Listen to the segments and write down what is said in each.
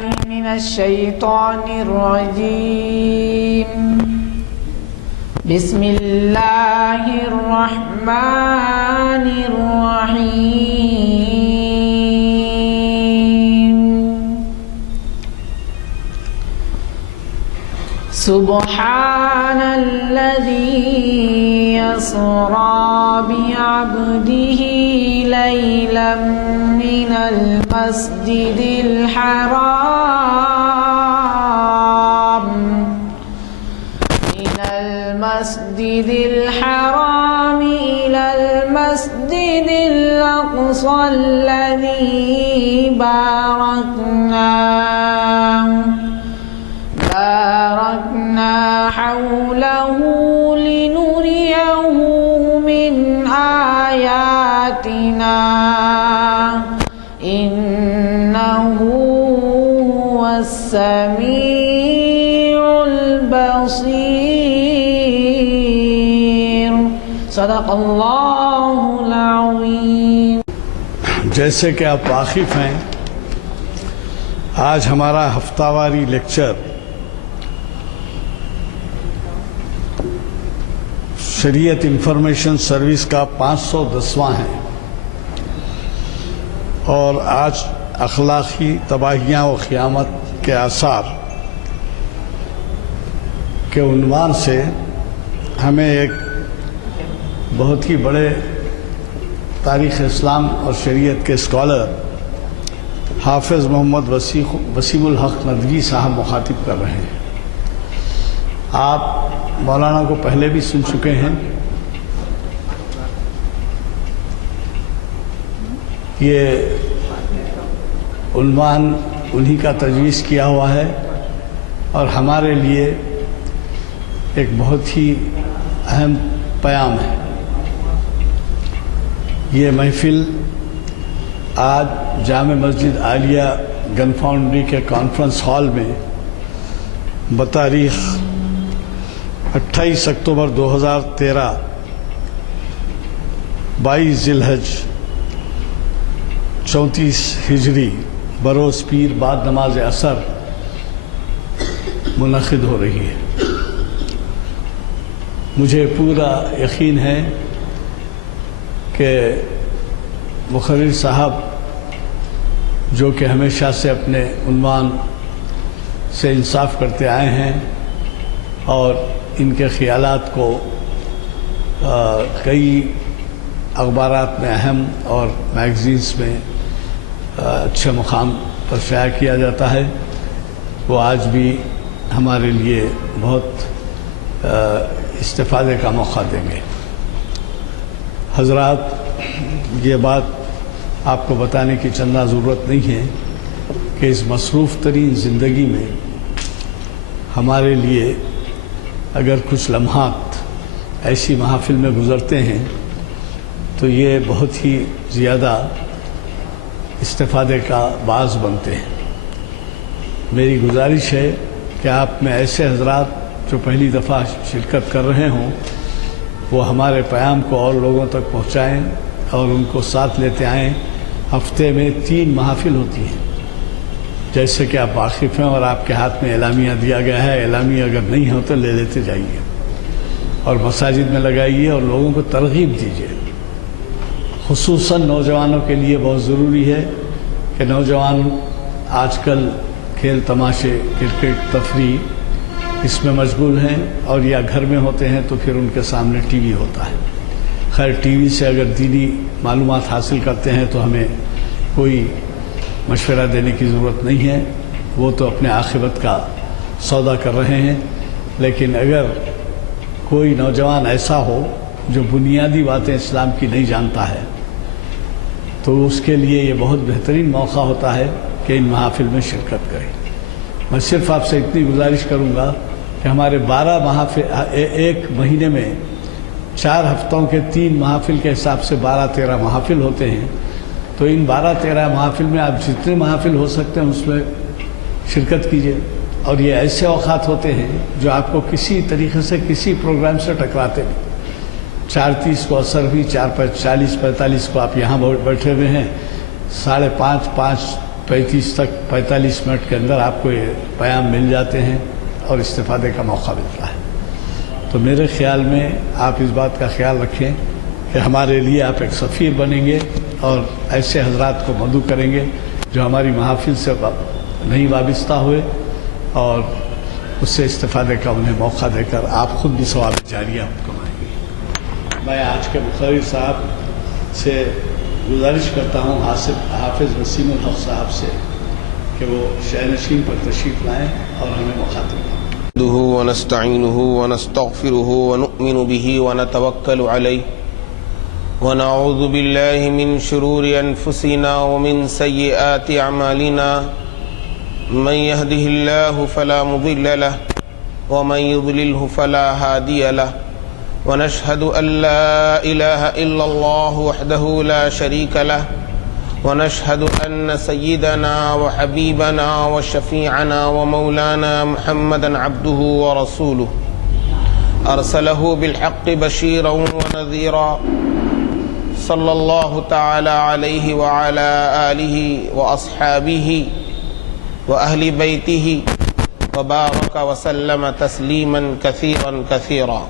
من الشيطان الرجيم. بسم الله الرحمن الرحيم. سبحان الذي يسرى بعبده ليلا من المسجد الحرام إلى المسجد الأقصى الذي باركنا حوله لنريه من آياتنا إنه هو السميع البصير. صدق اللہ العظیم. جیسے کہ آپ واقف ہیں، آج ہمارا ہفتہ واری لیکچر شریعت انفارمیشن سروس کا 510واں ہے، اور آج اخلاقی تباہیاں و قیامت کے آثار کے عنوان سے ہمیں ایک بہت ہی بڑے تاریخ اسلام اور شریعت کے اسکالر حافظ محمد وسیم الحق ندوی صاحب مخاطب کر رہے ہیں. آپ مولانا کو پہلے بھی سن چکے ہیں. یہ عنوان انہی کا تجویز کیا ہوا ہے اور ہمارے لیے ایک بہت ہی اہم پیام ہے. یہ محفل آج جامع مسجد عالیہ گن فاؤنڈری کے کانفرنس ہال میں بتاریخ 28 اکتوبر 2013 22 ذی الحج 34 ہجری بروز پیر بعد نماز عصر منعقد ہو رہی ہے. مجھے پورا یقین ہے کہ مقرر صاحب جو کہ ہمیشہ سے اپنے عنوان سے انصاف کرتے آئے ہیں اور ان کے خیالات کو کئی اخبارات میں اہم اور میگزینز میں اچھے مقام پر شائع کیا جاتا ہے، وہ آج بھی ہمارے لیے بہت استفادے کا موقع دیں گے. حضرات، یہ بات آپ کو بتانے کی چندہ ضرورت نہیں ہے کہ اس مصروف ترین زندگی میں ہمارے لیے اگر کچھ لمحات ایسی محافل میں گزرتے ہیں تو یہ بہت ہی زیادہ استفادے کا باعث بنتے ہیں. میری گزارش ہے کہ آپ میں ایسے حضرات جو پہلی دفعہ شرکت کر رہے ہوں وہ ہمارے پیام کو اور لوگوں تک پہنچائیں اور ان کو ساتھ لیتے آئیں. ہفتے میں 3 محافل ہوتی ہیں جیسے کہ آپ واقف ہیں، اور آپ کے ہاتھ میں اعلامیہ دیا گیا ہے. اعلامیہ اگر نہیں ہو تو لے لیتے جائیے اور مساجد میں لگائیے اور لوگوں کو ترغیب دیجیے. خصوصاً نوجوانوں کے لیے بہت ضروری ہے کہ نوجوان آج کل کھیل تماشے، کرکٹ، تفریح اس میں مشغول ہیں، اور یا گھر میں ہوتے ہیں تو پھر ان کے سامنے ٹی وی ہوتا ہے. خیر، ٹی وی سے اگر دینی معلومات حاصل کرتے ہیں تو ہمیں کوئی مشورہ دینے کی ضرورت نہیں ہے، وہ تو اپنے عاقبت کا سودا کر رہے ہیں. لیکن اگر کوئی نوجوان ایسا ہو جو بنیادی باتیں اسلام کی نہیں جانتا ہے تو اس کے لیے یہ بہت بہترین موقع ہوتا ہے کہ ان محافل میں شرکت کریں. میں صرف آپ سے اتنی گزارش کروں گا کہ ہمارے 12 محافل، ایک مہینے میں 4 ہفتوں کے 3 محافل کے حساب سے 12-13 محافل ہوتے ہیں. تو ان 12-13 محافل میں آپ جتنے محافل ہو سکتے ہیں اس میں شرکت کیجیے. اور یہ ایسے اوقات ہوتے ہیں جو آپ کو کسی طریقے سے کسی پروگرام سے ٹکراتے نہیں. 4:30 کو عصر ہوئی، 4:40-45 کو آپ یہاں بیٹھے ہوئے ہیں، 5:30 45 منٹ کے اندر آپ کو یہ پیام مل جاتے ہیں اور استفادے کا موقع ملتا ہے. تو میرے خیال میں آپ اس بات کا خیال رکھیں کہ ہمارے لیے آپ ایک سفیر بنیں گے اور ایسے حضرات کو مدعو کریں گے جو ہماری محافل سے نہیں وابستہ ہوئے اور اس سے استفادے کا انہیں موقع دے کر آپ خود بھی ثواب جاریہ کمائیں گے. میں آج کے مقرر صاحب سے گزارش کرتا ہوں حافظ وسیم الحق صاحب سے کہ وہ شہنشین پر تشریف لائیں اور ہمیں مخاطب کریں. نحمده ونستعينه ونستغفره ونؤمن به ونتوكل عليه ونعوذ بالله من شرور أنفسنا ومن سيئات أعمالنا من يهده الله فلا مضل له ومن يضلله فلا هادي له ونشهد أن لا إله إلا الله وحده لا شريك له ونشهد أن سيدنا وحبيبنا وشفيعنا ومولانا محمدا عبده ورسوله أرسله بالحق بشيرا ونذيرا صلى الله تعالى عليه وعلى آله وأصحابه وأهل بيته وبارك وسلم تسليما كثيرا كثيرا.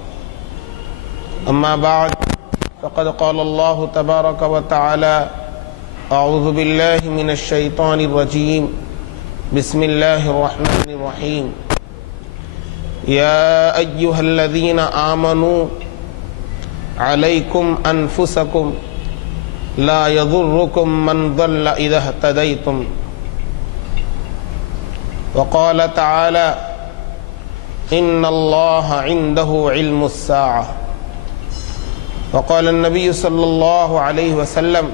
أما بعد فقد قال الله تبارك وتعالى أعوذ بالله من الشيطان الرجيم بسم الله الرحمن الرحيم يا أيها الذين آمنوا عليكم أنفسكم لا يضركم من ضل إذا اهتديتم. وقال تعالى إن الله عنده علم الساعة. وقال النبي صلى الله عليه وسلم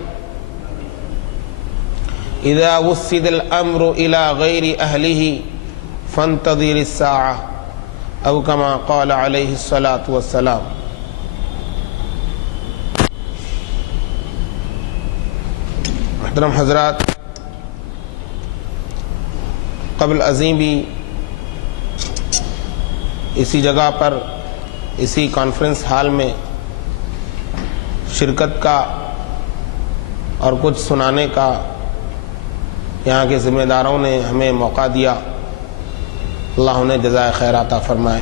اذا وسد الامر الى غیر اہلہ فانتظر الساعة او کما قال علیہ الصلاۃ والسلام. محترم حضرات، قبل ازیں بھی اسی جگہ پر اسی کانفرنس ہال میں شرکت کا اور کچھ سنانے کا یہاں کے ذمہ داروں نے ہمیں موقع دیا. اللہ انہیں جزائے خیر عطا فرمائے.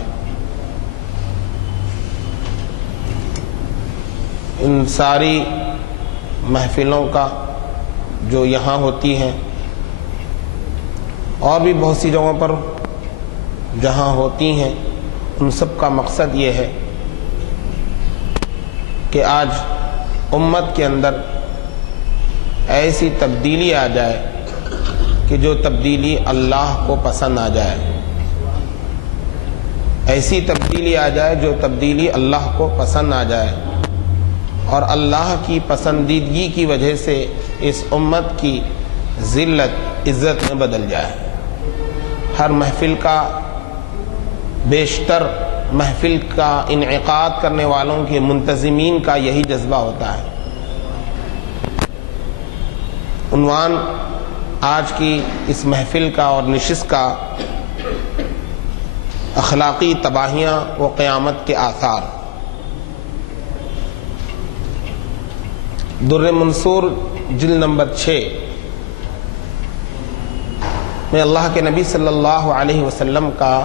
ان ساری محفلوں کا جو یہاں ہوتی ہیں اور بھی بہت سی جگہوں پر جہاں ہوتی ہیں، ان سب کا مقصد یہ ہے کہ آج امت کے اندر ایسی تبدیلی آ جائے کہ جو تبدیلی اللہ کو پسند آ جائے. ایسی تبدیلی آ جائے جو تبدیلی اللہ کو پسند آ جائے اور اللہ کی پسندیدگی کی وجہ سے اس امت کی ذلت عزت میں بدل جائے. ہر محفل کا، بیشتر محفل کا انعقاد کرنے والوں کے منتظمین کا یہی جذبہ ہوتا ہے. عنوان آج کی اس محفل کا اور نشست کا اخلاقی تباہیاں و قیامت کے آثار. در منصور جلد نمبر 6 میں اللہ کے نبی صلی اللہ علیہ وسلم کا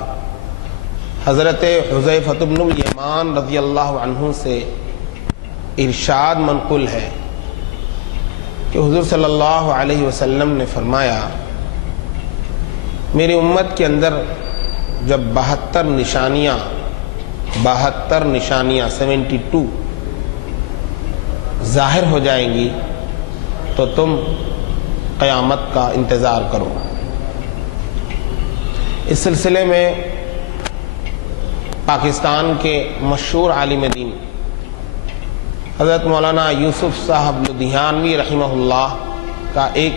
حضرت حذیفہ بن الیمان رضی اللہ عنہ سے ارشاد منقول ہے کہ حضور صلی اللہ علیہ وسلم نے فرمایا، میری امت کے اندر جب 72 نشانیاں 72 ظاہر ہو جائیں گی تو تم قیامت کا انتظار کرو. اس سلسلے میں پاکستان کے مشہور عالم دین حضرت مولانا یوسف صاحب لدھیانوی رحمہ اللہ کا ایک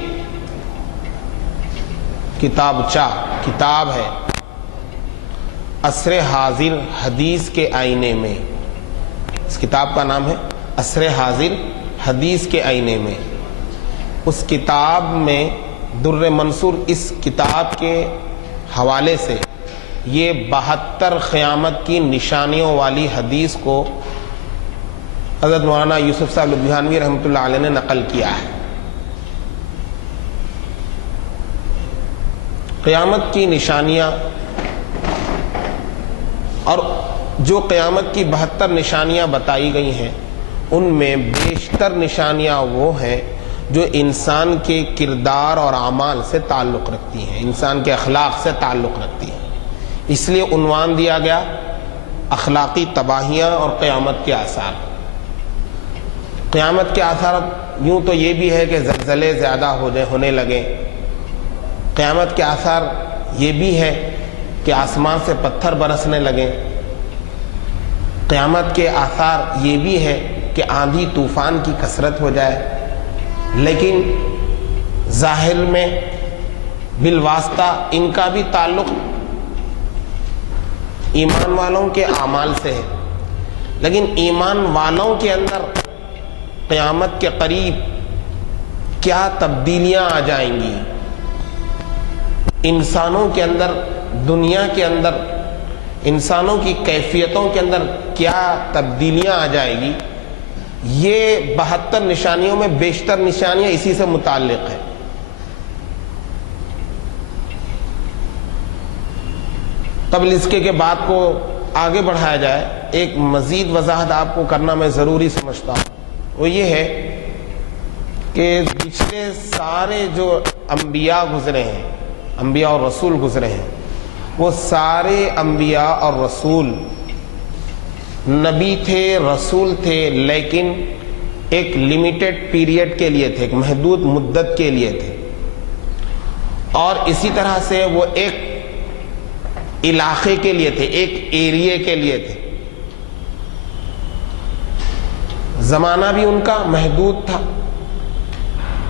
کتاب ہے عصر حاضر حدیث کے آئینے میں. اس کتاب کا نام ہے عصر حاضر حدیث کے آئینے میں. اس کتاب میں در منصور اس کتاب کے حوالے سے یہ 72 قیامت کی نشانیوں والی حدیث کو حضرت مولانا یوسف صاحب لدھیانوی رحمۃ اللہ علیہ نے نقل کیا ہے. قیامت کی نشانیاں، اور جو قیامت کی 72 نشانیاں بتائی گئی ہیں ان میں بیشتر نشانیاں وہ ہیں جو انسان کے کردار اور اعمال سے تعلق رکھتی ہیں، انسان کے اخلاق سے تعلق رکھتی ہیں. اس لیے عنوان دیا گیا اخلاقی تباہیاں اور قیامت کے آثار. قیامت کے آثار یوں تو یہ بھی ہے کہ زلزلے زیادہ ہونے لگے. قیامت کے آثار یہ بھی ہے کہ آسمان سے پتھر برسنے لگے. قیامت کے آثار یہ بھی ہے کہ آندھی طوفان کی کثرت ہو جائے. لیکن ظاہر میں بالواسطہ ان کا بھی تعلق ایمان والوں کے اعمال سے ہے. لیکن ایمان والوں کے اندر قیامت کے قریب کیا تبدیلیاں آ جائیں گی، انسانوں کے اندر، دنیا کے اندر انسانوں کی کیفیتوں کے اندر کیا تبدیلیاں آ جائے گی، یہ 72 نشانیوں میں بیشتر نشانیاں اسی سے متعلق ہیں. قبل اس کے بات کو آگے بڑھایا جائے، ایک مزید وضاحت آپ کو کرنا میں ضروری سمجھتا ہوں. وہ یہ ہے کہ پچھلے سارے جو انبیاء گزرے ہیں، انبیاء اور رسول گزرے ہیں، وہ سارے انبیاء اور رسول نبی تھے، رسول تھے، لیکن ایک لمیٹڈ پیریڈ کے لیے تھے، ایک محدود مدت کے لیے تھے. اور اسی طرح سے وہ ایک علاقے کے لیے تھے، ایک ایریے کے لیے تھے. زمانہ بھی ان کا محدود تھا،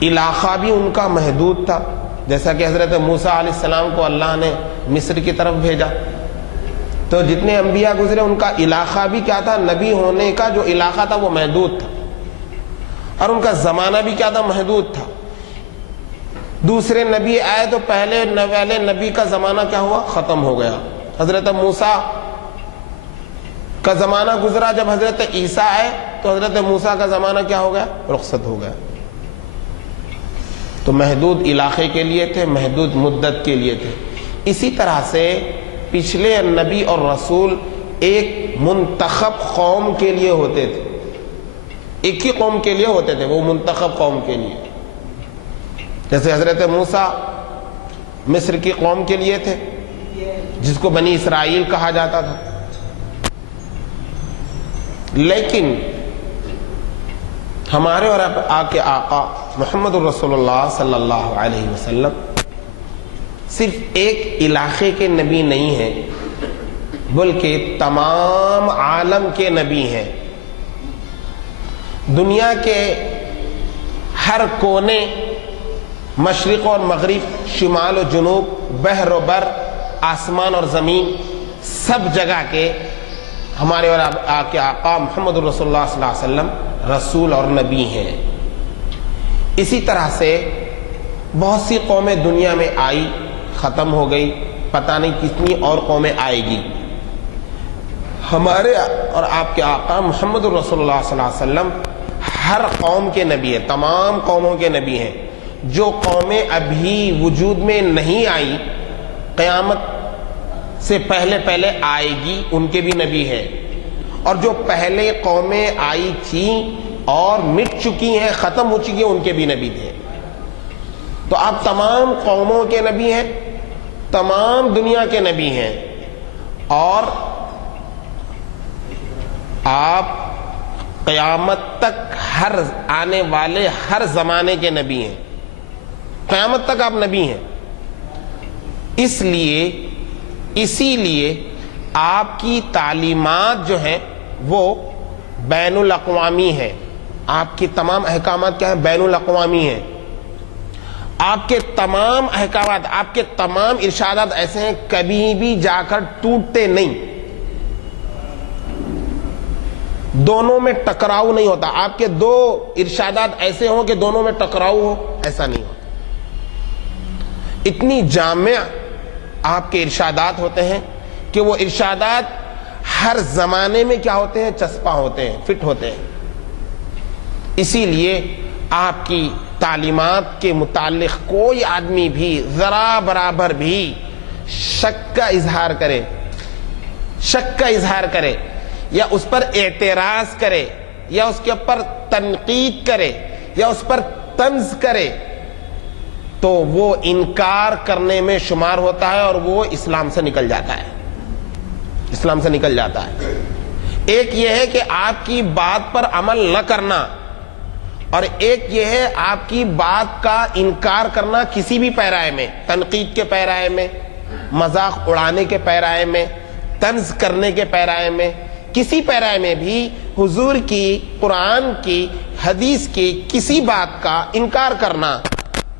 علاقہ بھی ان کا محدود تھا. جیسا کہ حضرت موسیٰ علیہ السلام کو اللہ نے مصر کی طرف بھیجا، تو جتنے انبیاء گزرے ان کا علاقہ بھی کیا تھا، نبی ہونے کا جو علاقہ تھا وہ محدود تھا، اور ان کا زمانہ بھی کیا تھا، محدود تھا. دوسرے نبی آئے تو پہلے نبی کا زمانہ کیا ہوا، ختم ہو گیا. حضرت موسیٰ کا زمانہ گزرا، جب حضرت عیسیٰ آئے تو حضرت موسیٰ کا زمانہ کیا ہو گیا، رخصت ہو گیا. تو محدود علاقے کے لیے تھے، محدود مدت کے لیے تھے. اسی طرح سے پچھلے نبی اور رسول ایک منتخب قوم کے لیے ہوتے تھے، ایک ہی قوم کے لیے ہوتے تھے، وہ منتخب قوم کے لیے. جیسے حضرت موسیٰ مصر کی قوم کے لیے تھے جس کو بنی اسرائیل کہا جاتا تھا. لیکن ہمارے اور آپ کے آقا محمد الرسول اللہ صلی اللہ علیہ وسلم صرف ایک علاقے کے نبی نہیں ہیں، بلکہ تمام عالم کے نبی ہیں. دنیا کے ہر کونے، مشرق اور مغرب، شمال و جنوب، بحر و بر، آسمان اور زمین، سب جگہ کے ہمارے اور آپ کے آقا محمد الرسول اللہ صلی اللہ علیہ وسلم رسول اور نبی ہیں. اسی طرح سے بہت سی قومیں دنیا میں آئی، ختم ہو گئی، پتہ نہیں کتنی اور قومیں آئے گی. ہمارے اور آپ کے آقا محمد الرسول اللہ صلی اللہ علیہ وسلم ہر قوم کے نبی ہیں، تمام قوموں کے نبی ہیں. جو قومیں ابھی وجود میں نہیں آئی، قیامت سے پہلے پہلے آئے گی، ان کے بھی نبی ہیں. اور جو پہلے قومیں آئی تھیں اور مٹ چکی ہیں، ختم ہو چکی ہیں، ان کے بھی نبی تھے. تو آپ تمام قوموں کے نبی ہیں، تمام دنیا کے نبی ہیں، اور آپ قیامت تک ہر آنے والے ہر زمانے کے نبی ہیں. قیامت تک آپ نبی ہیں. اسی لیے آپ کی تعلیمات جو ہیں وہ بین الاقوامی ہیں. آپ کی تمام احکامات کیا ہیں، بین الاقوامی ہیں. آپ کے تمام احکامات، آپ کے تمام ارشادات ایسے ہیں کبھی بھی جا کر ٹوٹتے نہیں، دونوں میں ٹکراؤ نہیں ہوتا. آپ کے دو ارشادات ایسے ہوں کہ دونوں میں ٹکراؤ ہو، ایسا نہیں ہوتا. اتنی جامع آپ کے ارشادات ہوتے ہیں کہ وہ ارشادات ہر زمانے میں کیا ہوتے ہیں، چسپاں ہوتے ہیں، فٹ ہوتے ہیں. اسی لیے آپ کی تعلیمات کے متعلق کوئی آدمی بھی ذرا برابر بھی شک کا اظہار کرے یا اس پر اعتراض کرے یا اس کے اوپر تنقید کرے یا اس پر طنز کرے تو وہ انکار کرنے میں شمار ہوتا ہے اور وہ اسلام سے نکل جاتا ہے. ایک یہ ہے کہ آپ کی بات پر عمل نہ کرنا، اور ایک یہ ہے آپ کی بات کا انکار کرنا کسی بھی پیرائے میں، تنقید کے پیرائے میں، مذاق اڑانے کے پیرائے میں، طنز کرنے کے پیرائے میں، کسی پیرائے میں بھی حضور کی، قرآن کی، حدیث کی کسی بات کا انکار کرنا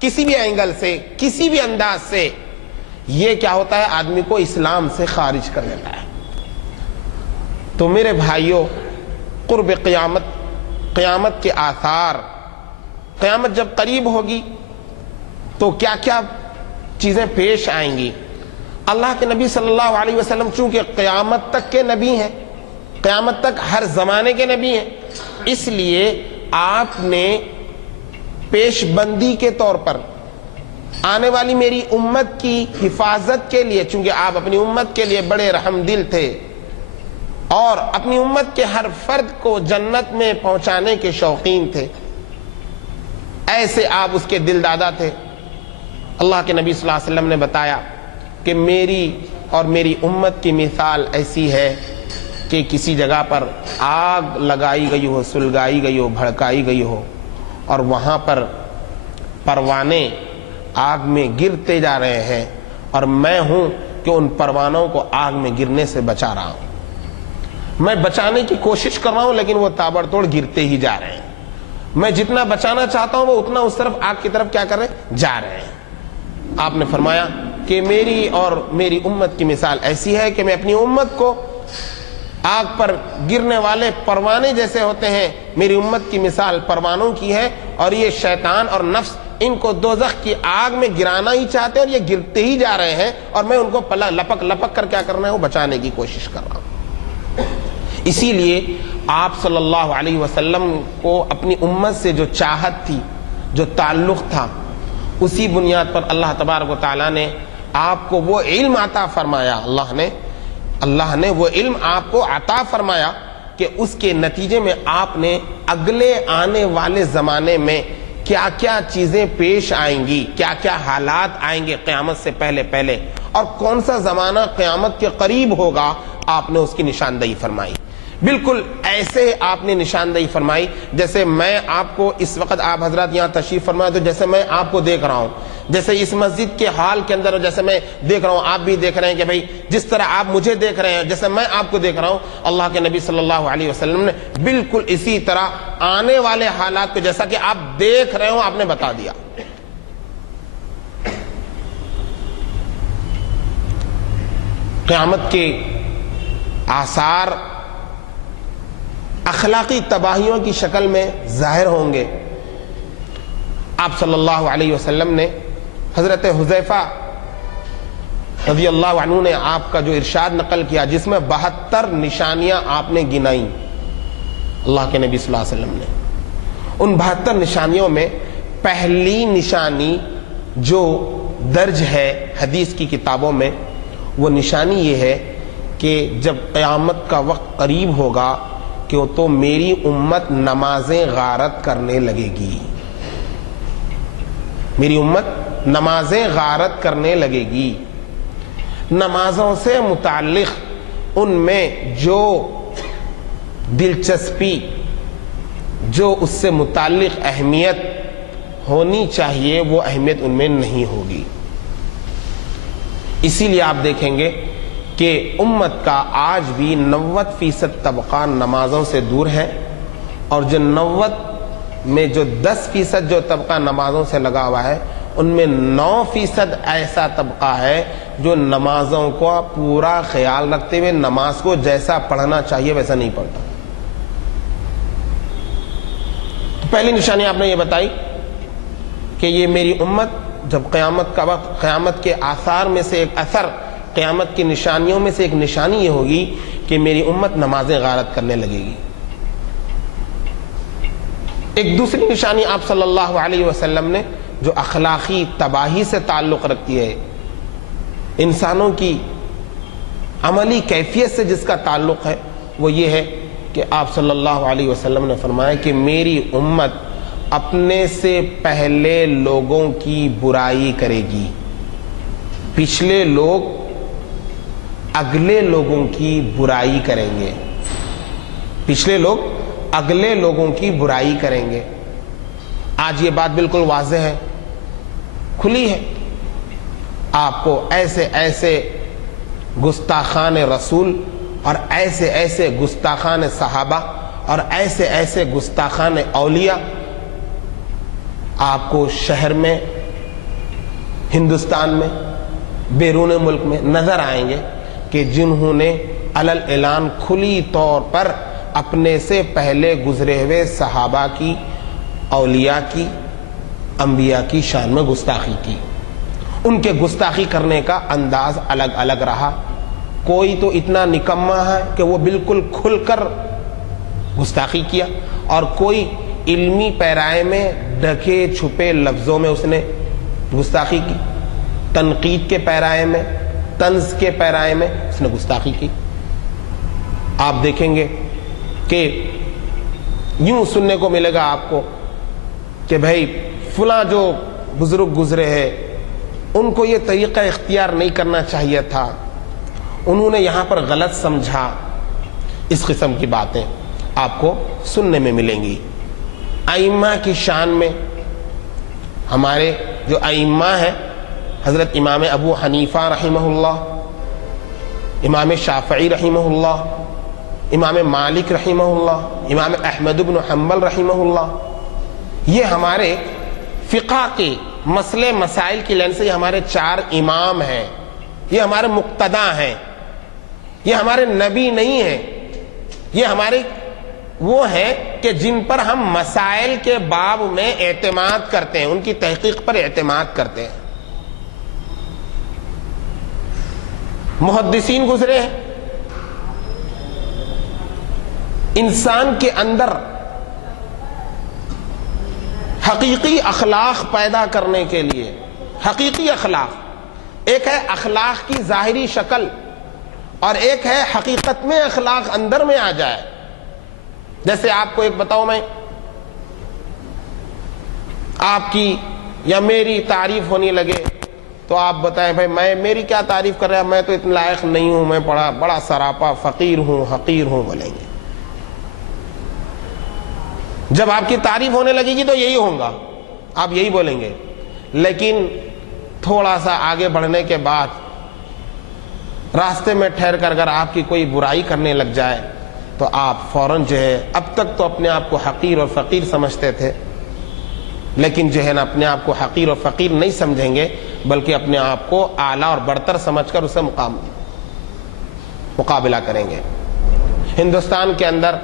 کسی بھی اینگل سے، کسی بھی انداز سے، یہ کیا ہوتا ہے؟ آدمی کو اسلام سے خارج کر دیتا ہے. تو میرے بھائیوں، قرب قیامت کے آثار، قیامت جب قریب ہوگی تو کیا کیا چیزیں پیش آئیں گی. اللہ کے نبی صلی اللہ علیہ وسلم چونکہ قیامت تک کے نبی ہیں، قیامت تک ہر زمانے کے نبی ہیں، اس لیے آپ نے پیش بندی کے طور پر آنے والی میری امت کی حفاظت کے لیے، چونکہ آپ اپنی امت کے لیے بڑے رحم دل تھے اور اپنی امت کے ہر فرد کو جنت میں پہنچانے کے شوقین تھے، ایسے آپ اس کے دل دادا تھے. اللہ کے نبی صلی اللہ علیہ وسلم نے بتایا کہ میری اور میری امت کی مثال ایسی ہے کہ کسی جگہ پر آگ لگائی گئی ہو، سلگائی گئی ہو، بھڑکائی گئی ہو، اور وہاں پر پروانے آگ میں گرتے جا رہے ہیں، اور میں ہوں کہ ان پروانوں کو آگ میں گرنے سے بچا رہا ہوں. میں بچانے کی کوشش کر رہا ہوں لیکن وہ تابڑ توڑ گرتے ہی جا رہے ہیں. میں جتنا بچانا چاہتا ہوں وہ اتنا اس طرف، آگ کی طرف کیا کر رہے ہیں؟ جا رہے ہیں. آپ نے فرمایا کہ میری اور میری امت کی مثال ایسی ہے کہ میں اپنی امت کو آگ پر گرنے والے پروانے جیسے ہوتے ہیں، میری امت کی مثال پروانوں کی ہے، اور یہ شیطان اور نفس ان کو دوزخ کی آگ میں گرانا ہی چاہتے ہیں اور یہ گرتے ہی جا رہے ہیں، اور میں ان کو لپک کر کیا کرنا ہے؟ وہ بچانے کی کوشش کر رہا ہوں. اسی لیے آپ صلی اللہ علیہ وسلم کو اپنی امت سے جو چاہت تھی، جو تعلق تھا، اسی بنیاد پر اللہ تبارک و تعالیٰ نے آپ کو وہ علم عطا فرمایا. اللہ نے وہ علم آپ کو عطا فرمایا کہ اس کے نتیجے میں آپ نے اگلے آنے والے زمانے میں کیا کیا چیزیں پیش آئیں گی، کیا کیا حالات آئیں گے قیامت سے پہلے، اور کون سا زمانہ قیامت کے قریب ہوگا، آپ نے اس کی نشاندہی فرمائی. بالکل ایسے آپ نے نشاندہی فرمائی جیسے میں آپ کو اس وقت، آپ حضرات یہاں تشریف فرمائے تو جیسے میں آپ کو دیکھ رہا ہوں، جیسے اس مسجد کے حال کے اندر جیسے میں دیکھ رہا ہوں، آپ بھی دیکھ رہے ہیں کہ بھائی جس طرح آپ مجھے دیکھ رہے ہیں، جیسے میں آپ کو دیکھ رہا ہوں، اللہ کے نبی صلی اللہ علیہ وسلم نے بالکل اسی طرح آنے والے حالات کو جیسا کہ آپ دیکھ رہے ہو آپ نے بتا دیا. قیامت کے آثار اخلاقی تباہیوں کی شکل میں ظاہر ہوں گے. آپ صلی اللہ علیہ وسلم نے حضرت حذیفہ رضی اللہ عنہ نے آپ کا جو ارشاد نقل کیا، جس میں 72 نشانیاں آپ نے گنائیں اللہ کے نبی صلی اللہ علیہ وسلم نے. ان 72 نشانیوں میں پہلی نشانی جو درج ہے حدیث کی کتابوں میں، وہ نشانی یہ ہے کہ جب قیامت کا وقت قریب ہوگا کہ تو میری امت نمازیں غارت کرنے لگے گی. میری امت نمازیں غارت کرنے لگے گی. نمازوں سے متعلق ان میں جو دلچسپی، جو اس سے متعلق اہمیت ہونی چاہیے، وہ اہمیت ان میں نہیں ہوگی. اسی لیے آپ دیکھیں گے کہ امت کا آج بھی 90% طبقہ نمازوں سے دور ہے، اور جو 90 میں جو 10% جو طبقہ نمازوں سے لگا ہوا ہے، ان میں 9% ایسا طبقہ ہے جو نمازوں کو پورا خیال رکھتے ہوئے نماز کو جیسا پڑھنا چاہیے ویسا نہیں پڑھتا. تو پہلی نشانی آپ نے یہ بتائی کہ یہ میری امت جب قیامت کا وقت، قیامت کے آثار میں سے ایک اثر، قیامت کی نشانیوں میں سے ایک نشانی یہ ہوگی کہ میری امت نمازیں غارت کرنے لگے گی. ایک دوسری نشانی آپ صلی اللہ علیہ وسلم نے جو اخلاقی تباہی سے تعلق رکھتی ہے، انسانوں کی عملی کیفیت سے جس کا تعلق ہے، وہ یہ ہے کہ آپ صلی اللہ علیہ وسلم نے فرمایا کہ میری امت اپنے سے پہلے لوگوں کی برائی کرے گی، پچھلے لوگ اگلے لوگوں کی برائی کریں گے، پچھلے لوگ اگلے لوگوں کی برائی کریں گے۔ آج یہ بات بالکل واضح ہے، کھلی ہے، آپ کو ایسے ایسے گستاخان رسول اور ایسے ایسے گستاخان صحابہ اور ایسے ایسے گستاخان اولیاء آپ کو شہر میں، ہندوستان میں، بیرون ملک میں نظر آئیں گے کہ جنہوں نے علل اعلان کھلی طور پر اپنے سے پہلے گزرے ہوئے صحابہ کی، اولیاء کی، انبیاء کی شان میں گستاخی کی۔ ان کے گستاخی کرنے کا انداز الگ الگ رہا۔ کوئی تو اتنا نکما ہے کہ وہ بالکل کھل کر گستاخی کیا، اور کوئی علمی پیرائے میں ڈھکے چھپے لفظوں میں اس نے گستاخی کی، تنقید کے پیرائے میں، طنز کے پیرائے میں اس نے گستاخی کی۔ آپ دیکھیں گے کہ یوں سننے کو ملے گا آپ کو کہ بھائی فلاں جو بزرگ گزرے ہیں ان کو یہ طریقہ اختیار نہیں کرنا چاہیے تھا، انہوں نے یہاں پر غلط سمجھا۔ اس قسم کی باتیں آپ کو سننے میں ملیں گی۔ ائمہ کی شان میں ہمارے جو ائمہ ہیں، حضرت امام ابو حنیفہ رحمہ اللہ، امام شافعی رحمہ اللہ، امام مالک رحمہ اللہ، امام احمد بن حنبل رحمہ اللہ، یہ ہمارے فقہ کے مسئلے مسائل کی لین سے یہ ہمارے 4 امام ہیں، یہ ہمارے مقتدا ہیں، یہ ہمارے نبی نہیں ہیں، یہ ہمارے وہ ہیں کہ جن پر ہم مسائل کے باب میں اعتماد کرتے ہیں، ان کی تحقیق پر اعتماد کرتے ہیں۔ محدثین گزرے ہیں، انسان کے اندر حقیقی اخلاق پیدا کرنے کے لیے، حقیقی اخلاق، ایک ہے اخلاق کی ظاہری شکل اور ایک ہے حقیقت میں اخلاق اندر میں آ جائے۔ جیسے آپ کو ایک بتاؤں، میں آپ کی یا میری تعریف ہونے لگے تو آپ بتائیں بھائی میں میری کیا تعریف کر رہا، میں تو اتنا لائق نہیں ہوں، میں بڑا سراپا فقیر ہوں، حقیر ہوں، بولیں گے۔ جب آپ کی تعریف ہونے لگے گی تو یہی ہوگا، آپ یہی بولیں گے۔ لیکن تھوڑا سا آگے بڑھنے کے بعد راستے میں ٹھہر کر اگر آپ کی کوئی برائی کرنے لگ جائے تو آپ فوراً جو ہے، اب تک تو اپنے آپ کو حقیر اور فقیر سمجھتے تھے، لیکن جو ہے نا اپنے آپ کو حقیر اور فقیر نہیں سمجھیں گے، بلکہ اپنے آپ کو اعلیٰ اور برتر سمجھ کر اسے مقابلہ کریں گے۔ ہندوستان کے اندر،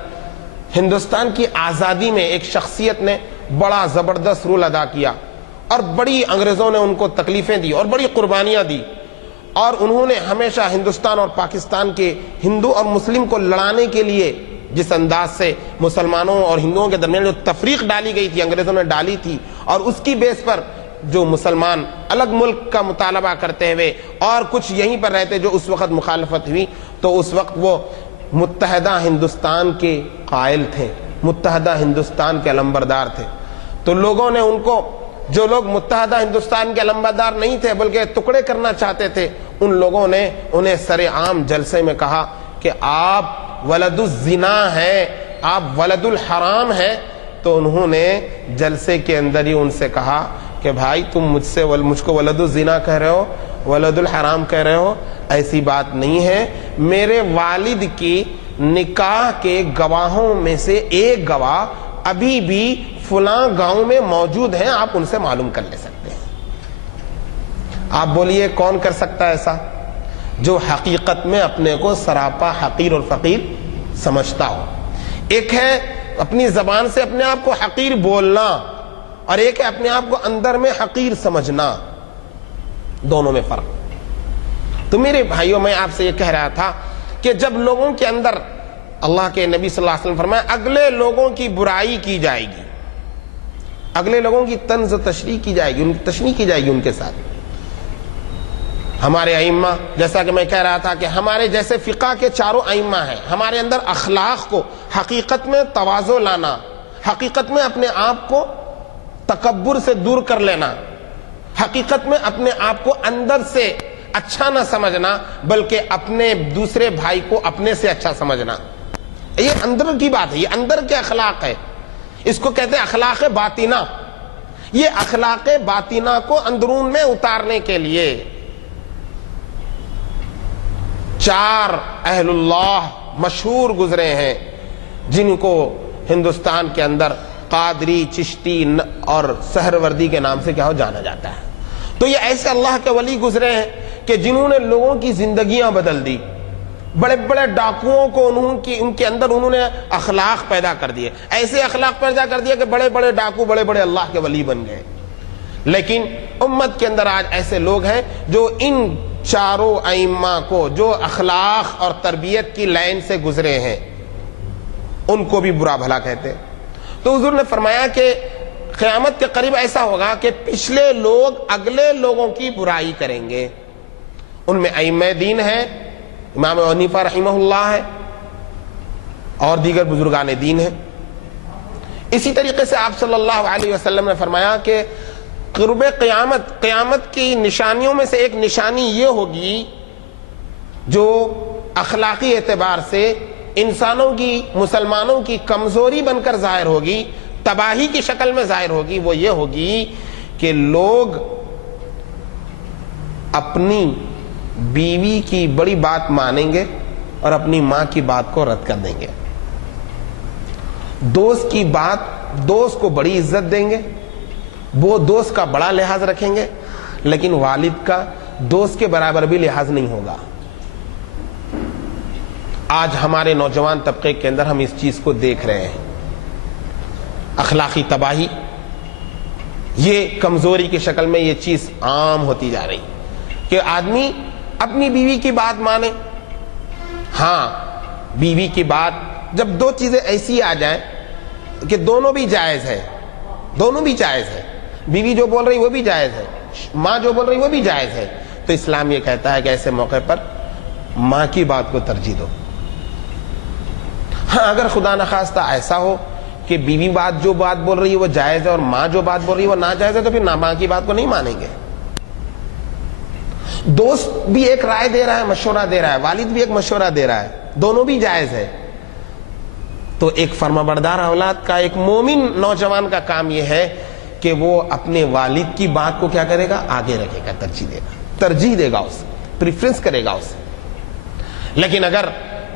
ہندوستان کی آزادی میں ایک شخصیت نے بڑا زبردست رول ادا کیا، اور بڑی انگریزوں نے ان کو تکلیفیں دی اور بڑی قربانیاں دی، اور انہوں نے ہمیشہ ہندوستان اور پاکستان کے ہندو اور مسلم کو لڑانے کے لیے جس انداز سے مسلمانوں اور ہندوؤں کے درمیان جو تفریق ڈالی گئی تھی، انگریزوں نے ڈالی تھی، اور اس کی بیس پر جو مسلمان الگ ملک کا مطالبہ کرتے ہوئے اور کچھ یہیں پر رہتے جو اس وقت مخالفت ہوئی، تو اس وقت وہ متحدہ ہندوستان کے قائل تھے، متحدہ ہندوستان کے علمبردار تھے۔ تو لوگوں نے ان کو، جو لوگ متحدہ ہندوستان کے علمبردار نہیں تھے بلکہ ٹکڑے کرنا چاہتے تھے، ان لوگوں نے انہیں سر عام جلسے میں کہا کہ آپ ولد الزنا ہیں، آپ ولد الحرام ہیں۔ تو انہوں نے جلسے کے اندر ہی ان سے کہا کہ بھائی تم مجھ کو ولد الزنا کہہ رہے ہو، ولد الحرام کہہ رہے ہو، ایسی بات نہیں ہے۔ میرے والد کی نکاح کے گواہوں میں سے ایک گواہ ابھی بھی فلاں گاؤں میں موجود ہیں، آپ ان سے معلوم کر لے سکتے ہیں۔ آپ بولیے کون کر سکتا ہے ایسا؟ جو حقیقت میں اپنے کو سراپا حقیر اور فقیر سمجھتا ہو۔ ایک ہے اپنی زبان سے اپنے آپ کو حقیر بولنا، اور ایک ہے اپنے آپ کو اندر میں حقیر سمجھنا، دونوں میں فرق۔ تو میرے بھائیوں، میں آپ سے یہ کہہ رہا تھا کہ جب لوگوں کے اندر، اللہ کے نبی صلی اللہ علیہ وسلم فرمایا اگلے لوگوں کی برائی کی جائے گی، اگلے لوگوں کی طنز و تشریح کی جائے گی، ان کی تشریح کی جائے گی ان کے ساتھ۔ ہمارے ائمہ، جیسا کہ میں کہہ رہا تھا کہ ہمارے جیسے فقہ کے چاروں ائمہ ہیں، ہمارے اندر اخلاق کو حقیقت میں تواضع لانا، حقیقت میں اپنے آپ کو تکبر سے دور کر لینا، حقیقت میں اپنے آپ کو اندر سے اچھا نہ سمجھنا بلکہ اپنے دوسرے بھائی کو اپنے سے اچھا سمجھنا، یہ اندر کی بات ہے، یہ اندر کے اخلاق ہے، اس کو کہتے ہیں اخلاق باطنہ۔ یہ اخلاق باطنہ کو اندرون میں اتارنے کے لیے 4 اہل اللہ مشہور گزرے ہیں جن کو ہندوستان کے اندر قادری، چشتی اور سہروردی کے نام سے کیا ہو جانا جاتا ہے۔ تو یہ ایسے اللہ کے ولی گزرے ہیں کہ جنہوں نے لوگوں کی زندگیاں بدل دی، بڑے بڑے ڈاکوؤں کو ان کے اندر انہوں نے اخلاق پیدا کر دیے، ایسے اخلاق پیدا کر دیے کہ بڑے بڑے ڈاکو بڑے بڑے اللہ کے ولی بن گئے۔ لیکن امت کے اندر آج ایسے لوگ ہیں جو ان چاروں ائمہ کو جو اخلاق اور تربیت کی لائن سے گزرے ہیں ان کو بھی برا بھلا کہتے ہیں۔ تو حضور نے فرمایا کہ قیامت کے قریب ایسا ہوگا کہ پچھلے لوگ اگلے لوگوں کی برائی کریں گے، ان میں ائمہ دین ہیں، امام ابو حنیفہ رحمہ اللہ ہے اور دیگر بزرگان دین ہیں۔ اسی طریقے سے آپ صلی اللہ علیہ وسلم نے فرمایا کہ قرب قیامت کی نشانیوں میں سے ایک نشانی یہ ہوگی جو اخلاقی اعتبار سے انسانوں کی، مسلمانوں کی کمزوری بن کر ظاہر ہوگی، تباہی کی شکل میں ظاہر ہوگی، وہ یہ ہوگی کہ لوگ اپنی بیوی کی بڑی بات مانیں گے اور اپنی ماں کی بات کو رد کر دیں گے، دوست کی بات، دوست کو بڑی عزت دیں گے، وہ دوست کا بڑا لحاظ رکھیں گے، لیکن والد کا دوست کے برابر بھی لحاظ نہیں ہوگا۔ آج ہمارے نوجوان طبقے کے اندر ہم اس چیز کو دیکھ رہے ہیں، اخلاقی تباہی، یہ کمزوری کی شکل میں یہ چیز عام ہوتی جا رہی کہ آدمی اپنی بیوی کی بات مانے۔ ہاں، بیوی کی بات، جب دو چیزیں ایسی آ جائیں کہ دونوں بھی جائز ہے، دونوں بھی جائز ہے، بیوی جو بول رہی وہ بھی جائز ہے، ماں جو بول رہی وہ بھی جائز ہے، تو اسلام یہ کہتا ہے کہ ایسے موقع پر ماں کی بات کو ترجیح دو۔ ہاں، اگر خدا نخواستہ ایسا ہو کہ بیوی جو بات بول رہی ہے وہ جائز ہے اور ماں جو بات بول رہی ہے وہ ناجائز ہے، تو پھر ماں کی بات کو نہیں مانیں گے۔ دوست بھی ایک رائے دے رہا ہے، مشورہ دے رہا ہے، والد بھی ایک مشورہ دے رہا ہے، دونوں بھی جائز ہے، تو ایک فرمانبردار اولاد کا، ایک مومن نوجوان کا کام یہ ہے کہ وہ اپنے والد کی بات کو کیا کرے گا، آگے رکھے گا، ترجیح دے گا، اسے پریفرنس کرے گا اسے۔ لیکن اگر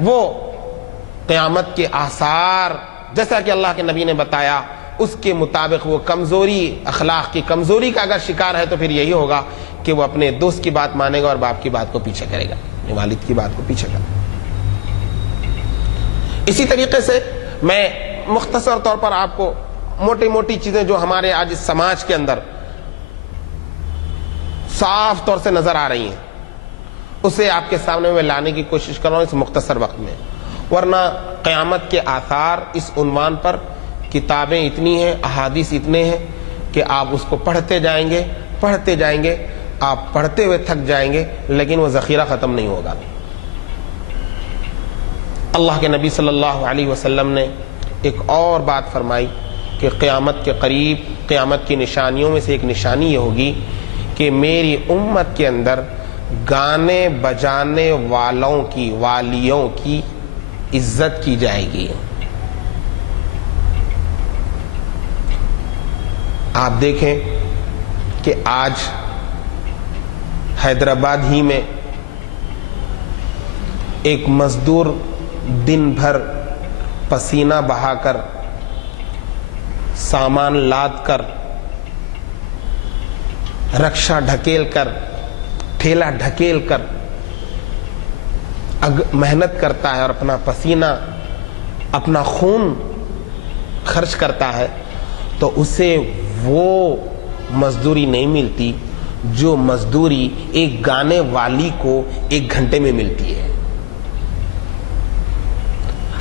وہ قیامت کے آثار جیسا کہ اللہ کے نبی نے بتایا اس کے مطابق وہ کمزوری، اخلاق کی کمزوری کا اگر شکار ہے، تو پھر یہی ہوگا کہ وہ اپنے دوست کی بات مانے گا اور باپ کی بات کو پیچھے کرے گا، اپنے والد کی بات کو پیچھے کرے گا۔ اسی طریقے سے میں مختصر طور پر آپ کو موٹی موٹی چیزیں جو ہمارے آج اس سماج کے اندر صاف طور سے نظر آ رہی ہیں اسے آپ کے سامنے میں لانے کی کوشش کر رہا ہوں اس مختصر وقت میں، ورنہ قیامت کے آثار اس عنوان پر کتابیں اتنی ہیں، احادیث اتنے ہیں کہ آپ اس کو پڑھتے جائیں گے، آپ پڑھتے ہوئے تھک جائیں گے، لیکن وہ ذخیرہ ختم نہیں ہوگا۔ اللہ کے نبی صلی اللہ علیہ وسلم نے ایک اور بات فرمائی کہ قیامت کے قریب قیامت کی نشانیوں میں سے ایک نشانی یہ ہوگی کہ میری امت کے اندر گانے بجانے والوں کی، والیوں کی عزت کی جائے گی۔ آپ دیکھیں کہ آج حیدرآباد ہی میں ایک مزدور دن بھر پسینہ بہا کر، سامان لاد کر، رکشہ ڈھکیل کر، ٹھیلا ڈھکیل کر محنت کرتا ہے اور اپنا پسینہ، اپنا خون خرچ کرتا ہے، تو اسے وہ مزدوری نہیں ملتی جو مزدوری ایک گانے والی کو 1 گھنٹے میں ملتی ہے۔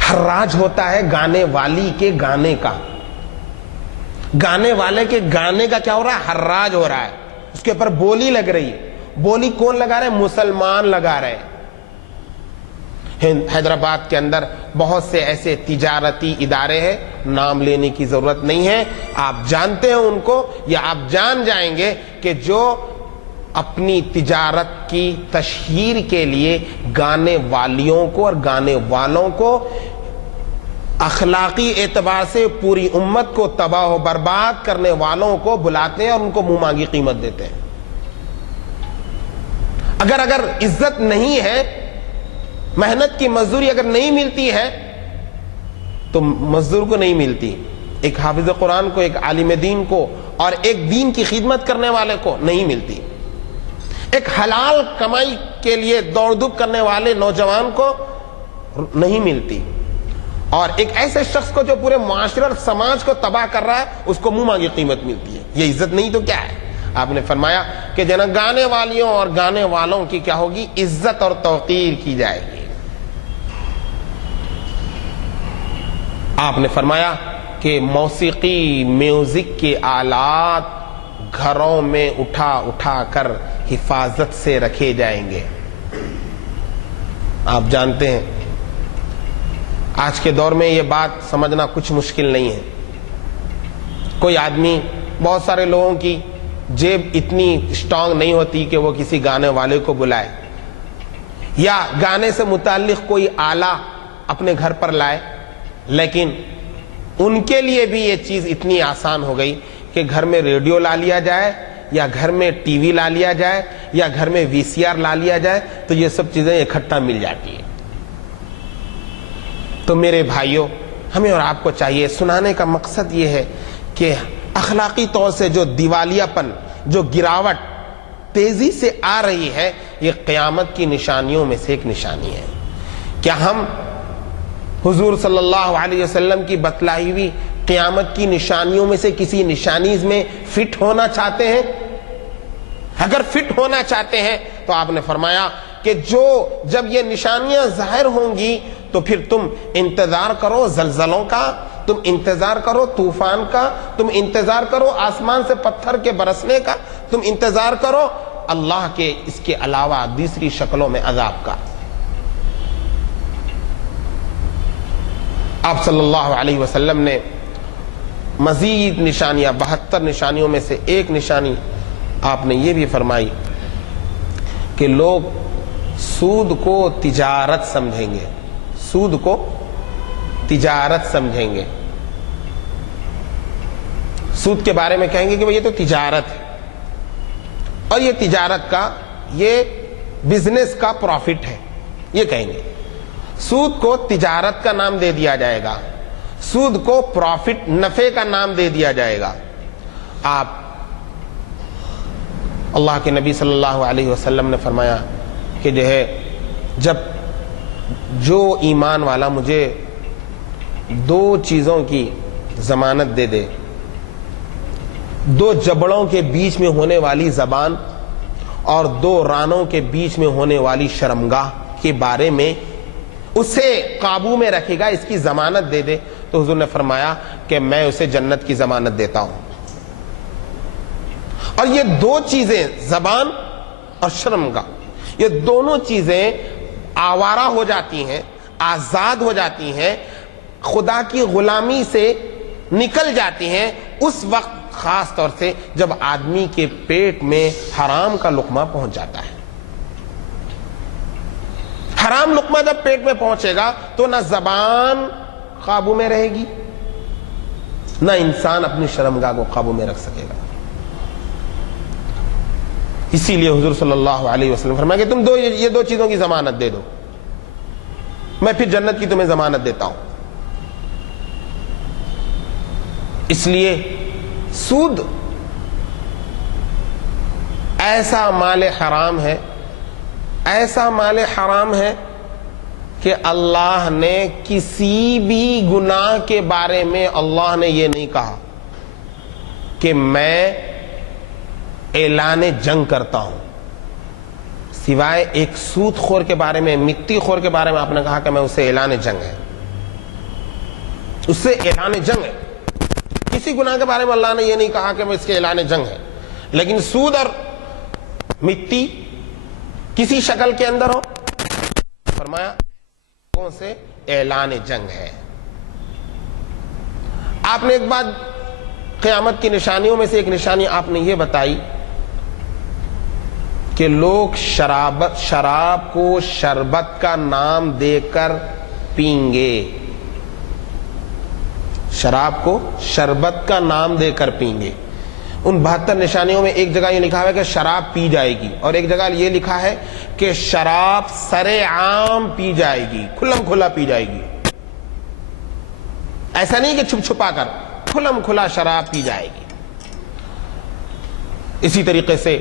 حراج ہوتا ہے گانے والی کے گانے کا، گانے والے کے گانے کا کیا ہو رہا ہے؟ حراج ہو رہا ہے، اس کے اوپر بولی لگ رہی ہے۔ بولی کون لگا رہے ہیں؟ مسلمان لگا رہے ہیں۔ حیدرآباد کے اندر بہت سے ایسے تجارتی ادارے ہیں، نام لینے کی ضرورت نہیں ہے، آپ جانتے ہیں ان کو، یا آپ جان جائیں گے کہ جو اپنی تجارت کی تشہیر کے لیے گانے والیوں کو اور گانے والوں کو اخلاقی اعتبار سے پوری امت کو تباہ و برباد کرنے والوں کو بلاتے ہیں اور ان کو منہ مانگی قیمت دیتے ہیں۔ اگر عزت نہیں ہے، محنت کی مزدوری اگر نہیں ملتی ہے تو مزدور کو نہیں ملتی، ایک حافظ قرآن کو، ایک عالم دین کو اور ایک دین کی خدمت کرنے والے کو نہیں ملتی، ایک حلال کمائی کے لیے دوڑ دھوپ کرنے والے نوجوان کو نہیں ملتی، اور ایک ایسے شخص کو جو پورے معاشرے اور سماج کو تباہ کر رہا ہے اس کو منہ مانگی قیمت ملتی ہے۔ یہ عزت نہیں تو کیا ہے؟ آپ نے فرمایا کہ جناب گانے والیوں اور گانے والوں کی کیا ہوگی؟ عزت اور توقیر کی جائے گی۔ آپ نے فرمایا کہ موسیقی، میوزک کے آلات گھروں میں اٹھا اٹھا کر حفاظت سے رکھے جائیں گے۔ آپ جانتے ہیں آج کے دور میں یہ بات سمجھنا کچھ مشکل نہیں ہے۔ کوئی آدمی، بہت سارے لوگوں کی جیب اتنی اسٹرانگ نہیں ہوتی کہ وہ کسی گانے والے کو بلائے یا گانے سے متعلق کوئی آلہ اپنے گھر پر لائے، لیکن ان کے لیے بھی یہ چیز اتنی آسان ہو گئی کہ گھر میں ریڈیو لا لیا جائے یا گھر میں ٹی وی لا لیا جائے یا گھر میں وی سی آر لا لیا جائے تو یہ سب چیزیں اکٹھا مل جاتی ہیں۔ تو میرے بھائیوں، ہمیں اور آپ کو چاہیے، سنانے کا مقصد یہ ہے کہ اخلاقی طور سے جو دیوالیہ پن، جو گراوٹ تیزی سے آ رہی ہے، یہ قیامت کی نشانیوں میں سے ایک نشانی ہے۔ کیا ہم حضور صلی اللہ علیہ وسلم کی بتلائی ہوئی قیامت کی نشانیوں میں سے کسی نشانی میں فٹ ہونا چاہتے ہیں؟ اگر فٹ ہونا چاہتے ہیں تو آپ نے فرمایا کہ جب یہ نشانیاں ظاہر ہوں گی تو پھر تم انتظار کرو زلزلوں کا، تم انتظار کرو طوفان کا، تم انتظار کرو آسمان سے پتھر کے برسنے کا، تم انتظار کرو اللہ کے اس کے علاوہ دوسری شکلوں میں عذاب کا۔ آپ صلی اللہ علیہ وسلم نے مزید نشانیاں، 72 نشانیوں میں سے ایک نشانی آپ نے یہ بھی فرمائی کہ لوگ سود کو تجارت سمجھیں گے، سود کو تجارت سمجھیں گے، سود کے بارے میں کہیں گے کہ یہ تو تجارت ہے، اور یہ تجارت کا، یہ بزنس کا پروفٹ ہے، یہ کہیں گے۔ سود کو تجارت کا نام دے دیا جائے گا، سود کو پروفٹ، نفع کا نام دے دیا جائے گا۔ آپ اللہ کے نبی صلی اللہ علیہ وسلم نے فرمایا کہ جب جو ایمان والا مجھے 2 چیزوں کی ضمانت دے دے، 2 جبڑوں کے بیچ میں ہونے والی زبان اور 2 رانوں کے بیچ میں ہونے والی شرمگاہ کے بارے میں اسے قابو میں رکھے گا، اس کی ضمانت دے دے، تو حضور نے فرمایا کہ میں اسے جنت کی ضمانت دیتا ہوں۔ اور یہ 2 چیزیں، زبان اور شرمگاہ، یہ دونوں چیزیں آوارہ ہو جاتی ہیں، آزاد ہو جاتی ہیں، خدا کی غلامی سے نکل جاتی ہیں اس وقت، خاص طور سے جب آدمی کے پیٹ میں حرام کا لقمہ پہنچ جاتا ہے۔ حرام لقمہ جب پیٹ میں پہنچے گا تو نہ زبان قابو میں رہے گی، نہ انسان اپنی شرمگاہ کو قابو میں رکھ سکے گا۔ اسی لیے حضور صلی اللہ علیہ وسلم فرمایا کہ تم یہ 2 چیزوں کی ضمانت دے دو، میں پھر جنت کی تمہیں ضمانت دیتا ہوں۔ اس لیے سود ایسا مال حرام ہے، ایسا مال حرام ہے کہ اللہ نے کسی بھی گناہ کے بارے میں اللہ نے یہ نہیں کہا کہ میں اعلان جنگ کرتا ہوں، سوائے ایک سود خور کے بارے میں، مٹی خور کے بارے میں آپ نے کہا کہ میں اسے اعلان جنگ ہے، اس سے اعلان جنگ ہے۔ کسی گناہ کے بارے میں اللہ نے یہ نہیں کہا کہ میں اس کے اعلان جنگ ہے، لیکن سود اور مٹی کسی شکل کے اندر ہو، فرمایا کون سے اعلان جنگ ہے۔ آپ نے ایک بات قیامت کی نشانیوں میں سے ایک نشانی آپ نے یہ بتائی کہ لوگ شراب کو شربت کا نام دے کر پئیں گے، شراب کو شربت کا نام دے کر پئیں گے۔ ان 72 نشانیوں میں ایک جگہ یہ لکھا ہے کہ شراب پی جائے گی، اور ایک جگہ یہ لکھا ہے کہ شراب سرے عام پی جائے گی، کھلم کھلا پی جائے گی۔ ایسا نہیں کہ چھپ چھپا کر، کھلم کھلا شراب پی جائے گی۔ اسی طریقے سے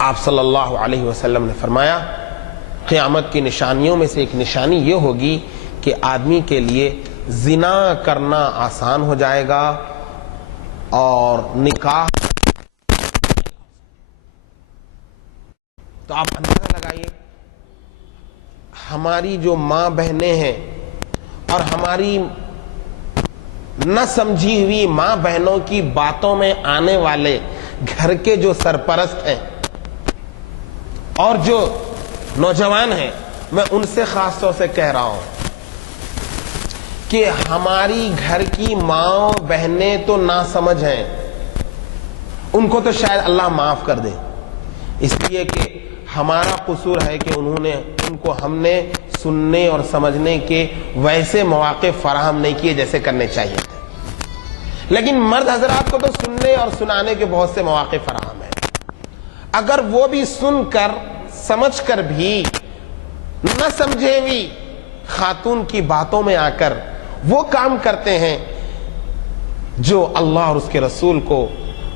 آپ صلی اللہ علیہ وسلم نے فرمایا قیامت کی نشانیوں میں سے ایک نشانی یہ ہوگی کہ آدمی کے لیے زنا کرنا آسان ہو جائے گا اور نکاح۔ تو آپ اندازہ لگائیے ہماری جو ماں بہنیں ہیں اور ہماری نہ سمجھی ہوئی ماں بہنوں کی باتوں میں آنے والے گھر کے جو سرپرست ہیں اور جو نوجوان ہیں، میں ان سے خاص طور سے کہہ رہا ہوں کہ ہماری گھر کی ماں بہنیں تو ناسمجھ ہیں، ان کو تو شاید اللہ معاف کر دے، اس لیے کہ ہمارا قصور ہے کہ ان کو ہم نے سننے اور سمجھنے کے ویسے مواقع فراہم نہیں کیے جیسے کرنے چاہیے تھے۔ لیکن مرد حضرات کو تو سننے اور سنانے کے بہت سے مواقع فراہم ہیں، اگر وہ بھی سن کر سمجھ کر بھی نہ سمجھے بھی خاتون کی باتوں میں آ کر وہ کام کرتے ہیں جو اللہ اور اس کے رسول کو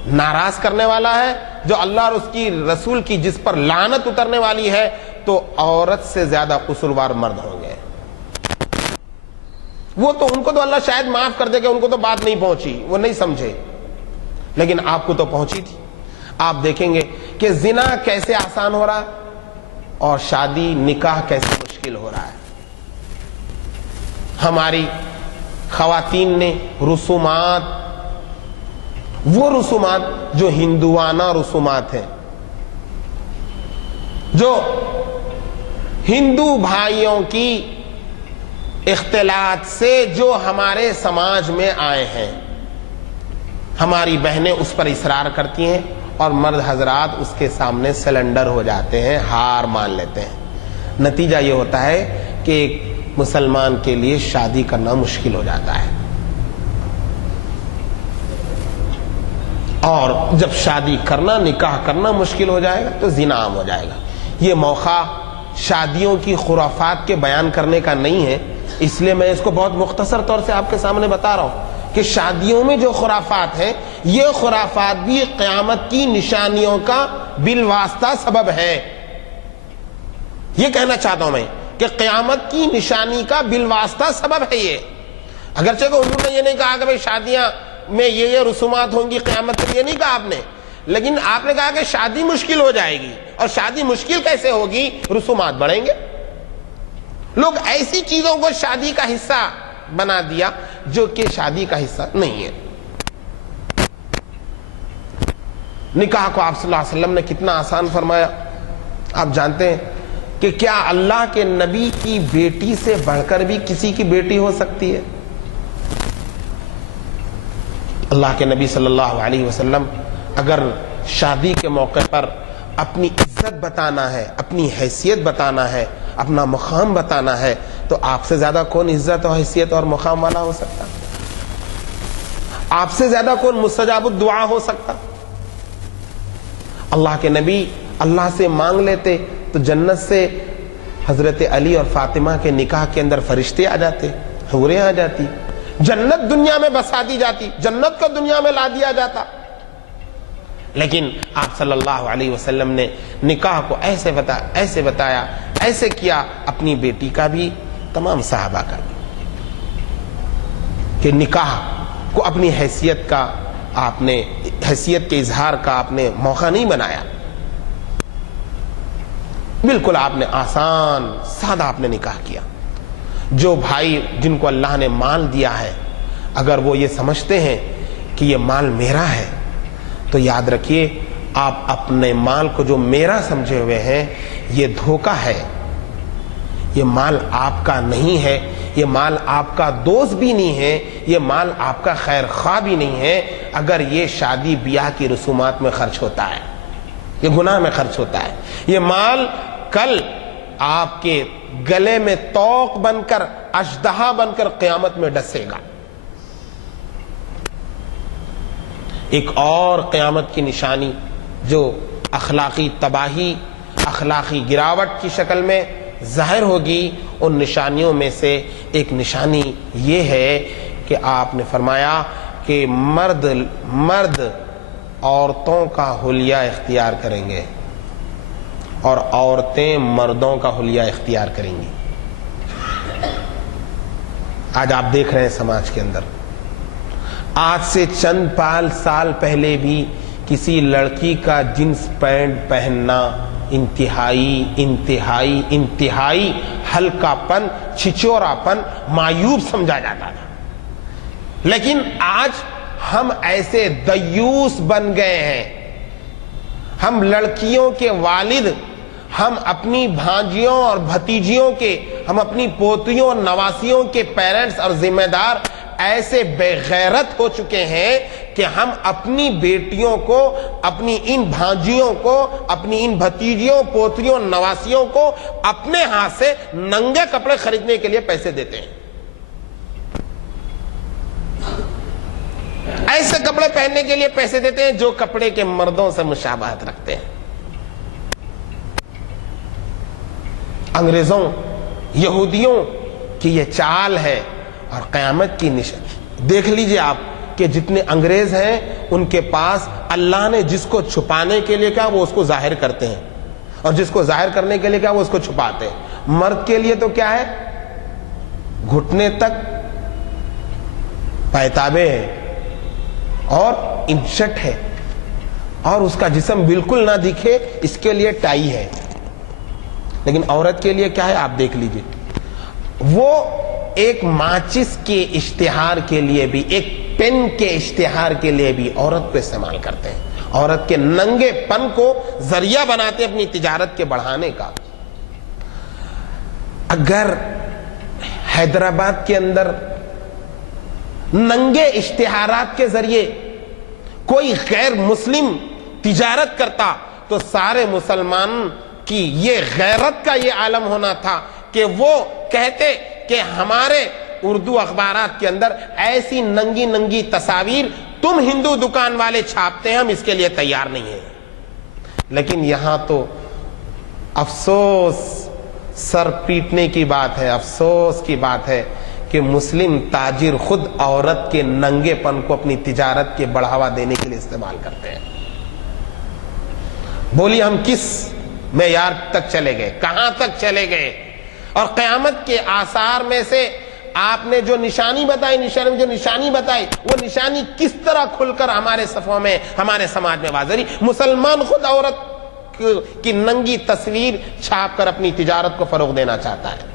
ناراض کرنے والا ہے، جو اللہ اور اس کی رسول کی جس پر لعنت اترنے والی ہے، تو عورت سے زیادہ قصوروار مرد ہوں گے۔ وہ تو ان کو تو اللہ شاید معاف کر دے کہ ان کو تو بات نہیں پہنچی، وہ نہیں سمجھے، لیکن آپ کو تو پہنچی تھی۔ آپ دیکھیں گے کہ زنا کیسے آسان ہو رہا ہے اور شادی نکاح کیسے مشکل ہو رہا ہے۔ ہماری خواتین نے رسومات، وہ رسومات جو ہندوانہ رسومات ہیں، جو ہندو بھائیوں کی اختلاط سے جو ہمارے سماج میں آئے ہیں، ہماری بہنیں اس پر اصرار کرتی ہیں اور مرد حضرات اس کے سامنے سلنڈر ہو جاتے ہیں، ہار مان لیتے ہیں۔ نتیجہ یہ ہوتا ہے کہ ایک مسلمان کے لیے شادی کرنا مشکل ہو جاتا ہے، اور جب شادی کرنا، نکاح کرنا مشکل ہو جائے گا تو زنا عام ہو جائے گا۔ یہ موقع شادیوں کی خرافات کے بیان کرنے کا نہیں ہے، اس لیے میں اس کو بہت مختصر طور سے آپ کے سامنے بتا رہا ہوں کہ شادیوں میں جو خرافات ہیں، یہ خرافات بھی قیامت کی نشانیوں کا بالواسطہ سبب ہے۔ یہ کہنا چاہتا ہوں میں کہ قیامت کی نشانی کا بالواسطہ سبب ہے یہ۔ اگرچہ کہ حضور نے یہ نہیں کہا کہ بھئی شادیاں میں یہ رسومات ہوں گی قیامت کے، یہ نہیں کہا آپ نے، لیکن آپ نے کہا کہ شادی مشکل ہو جائے گی، اور شادی مشکل کیسے ہوگی؟ رسومات بڑھیں گے۔ لوگ ایسی چیزوں کو شادی کا حصہ بنا دیا جو کہ شادی کا حصہ نہیں ہے۔ نکاح کو آپ صلی اللہ علیہ وسلم نے کتنا آسان فرمایا۔ آپ جانتے ہیں کہ کیا اللہ کے نبی کی بیٹی سے بڑھ کر بھی کسی کی بیٹی ہو سکتی ہے؟ اللہ کے نبی صلی اللہ علیہ وسلم اگر شادی کے موقع پر اپنی عزت بتانا ہے، اپنی حیثیت بتانا ہے، اپنا مقام بتانا ہے، تو آپ سے زیادہ کون عزت اور حیثیت اور مقام والا ہو سکتا؟ آپ سے زیادہ کون مستجاب الدعا ہو سکتا؟ اللہ کے نبی اللہ سے مانگ لیتے تو جنت سے حضرت علی اور فاطمہ کے نکاح کے اندر فرشتے آ جاتے، حوریں آ جاتی، جنت دنیا میں بسا دی جاتی، جنت کو دنیا میں لا دیا جاتا۔ لیکن آپ صلی اللہ علیہ وسلم نے نکاح کو ایسے بتایا، ایسے کیا، اپنی بیٹی کا بھی، تمام صحابہ کا بھی، کہ نکاح کو اپنی حیثیت کا، آپ نے حیثیت کے اظہار کا آپ نے موقع نہیں بنایا، بالکل آپ نے آسان سادہ آپ نے نکاح کیا۔ جو بھائی جن کو اللہ نے مال دیا ہے، اگر وہ یہ سمجھتے ہیں کہ یہ مال میرا ہے تو یاد رکھیے آپ اپنے مال کو جو میرا سمجھے ہوئے ہیں یہ دھوکہ ہے. یہ مال آپ کا نہیں ہے, یہ مال آپ کا دوست بھی نہیں ہے, یہ مال آپ کا خیر خواہ بھی نہیں ہے. اگر یہ شادی بیاہ کی رسومات میں خرچ ہوتا ہے, یہ گناہ میں خرچ ہوتا ہے, یہ مال کل آپ کے گلے میں توق بن کر, اژدہا بن کر قیامت میں ڈسے گا. ایک اور قیامت کی نشانی جو اخلاقی تباہی, اخلاقی گراوٹ کی شکل میں ظاہر ہوگی, ان نشانیوں میں سے ایک نشانی یہ ہے کہ آپ نے فرمایا کہ مرد عورتوں کا حلیہ اختیار کریں گے اور عورتیں مردوں کا حلیہ اختیار کریں گی. آج آپ دیکھ رہے ہیں سماج کے اندر, آج سے چند سال پہلے بھی کسی لڑکی کا جینس پینٹ پہننا انتہائی ہلکا پن, چھچورا پن, مایوب سمجھا جاتا تھا. لیکن آج ہم ایسے دیوس بن گئے ہیں, ہم لڑکیوں کے والد, ہم اپنی بھانجیوں اور بھتیجیوں کے, ہم اپنی پوتیوں اور نواسیوں کے پیرنٹس اور ذمہ دار ایسے بے غیرت ہو چکے ہیں کہ ہم اپنی بیٹیوں کو, اپنی ان بھانجیوں کو, اپنی ان بھتیجیوں, پوتریوں, نواسیوں کو اپنے ہاتھ سے ننگے کپڑے خریدنے کے لیے پیسے دیتے ہیں. ایسے کپڑے پہننے کے لیے پیسے دیتے ہیں جو کپڑے کے مردوں سے مشابہت رکھتے ہیں. انگریزوں, یہودیوں کی یہ چال ہے. اور قیامت کی نشان دیکھ لیجئے آپ کہ جتنے انگریز ہیں ان کے پاس اللہ نے جس کو چھپانے کے لیے کہا وہ اس کو ظاہر کرتے ہیں, اور جس کو ظاہر کرنے کے لیے کہا وہ اس کو چھپاتے ہیں. مرد کے لیے تو کیا ہے, گھٹنے تک پائتابے ہیں اور انشٹ ہے, اور اس کا جسم بالکل نہ دکھے اس کے لیے ٹائی ہے. لیکن عورت کے لیے کیا ہے آپ دیکھ لیجئے, وہ ایک ماچس کے اشتہار کے لیے بھی, ایک پین کے اشتہار کے لیے بھی عورت کو استعمال کرتے ہیں. عورت کے ننگے پن کو ذریعہ بناتے ہیں اپنی تجارت کے بڑھانے کا. اگر حیدرآباد کے اندر ننگے اشتہارات کے ذریعے کوئی غیر مسلم تجارت کرتا تو سارے مسلمان کی یہ غیرت کا یہ عالم ہونا تھا کہ وہ کہتے کہ ہمارے اردو اخبارات کے اندر ایسی ننگی تصاویر تم ہندو دکان والے چھاپتے ہیں, ہم اس کے لیے تیار نہیں ہیں. لیکن یہاں تو افسوس, سر پیٹنے کی بات ہے, افسوس کی بات ہے کہ مسلم تاجر خود عورت کے ننگے پن کو اپنی تجارت کے بڑھاوا دینے کے لیے استعمال کرتے ہیں. بولیے ہم کس معیار تک چلے گئے, کہاں تک چلے گئے. اور قیامت کے آثار میں سے آپ نے جو نشانی بتائی, وہ نشانی کس طرح کھل کر ہمارے صفوں میں, ہمارے سماج میں واضح رہی. مسلمان خود عورت کی ننگی تصویر چھاپ کر اپنی تجارت کو فروغ دینا چاہتا ہے.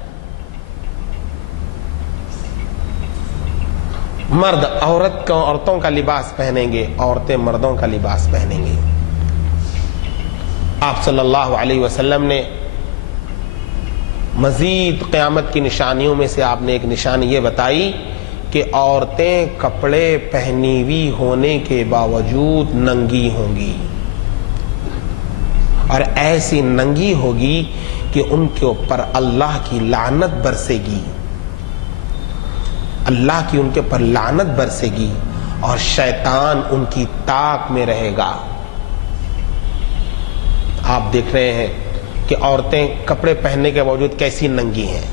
مرد عورتوں کا لباس پہنیں گے, عورتیں مردوں کا لباس پہنیں گے. آپ صلی اللہ علیہ وسلم نے مزید قیامت کی نشانیوں میں سے آپ نے ایک نشانی یہ بتائی کہ عورتیں کپڑے پہنی ہوئی ہونے کے باوجود ننگی ہوں گی, اور ایسی ننگی ہوگی کہ ان کے اوپر اللہ کی لعنت برسے گی, اللہ کی ان کے اوپر لعنت برسے گی, اور شیطان ان کی طاق میں رہے گا. آپ دیکھ رہے ہیں کہ عورتیں کپڑے پہننے کے باوجود کیسی ننگی ہیں.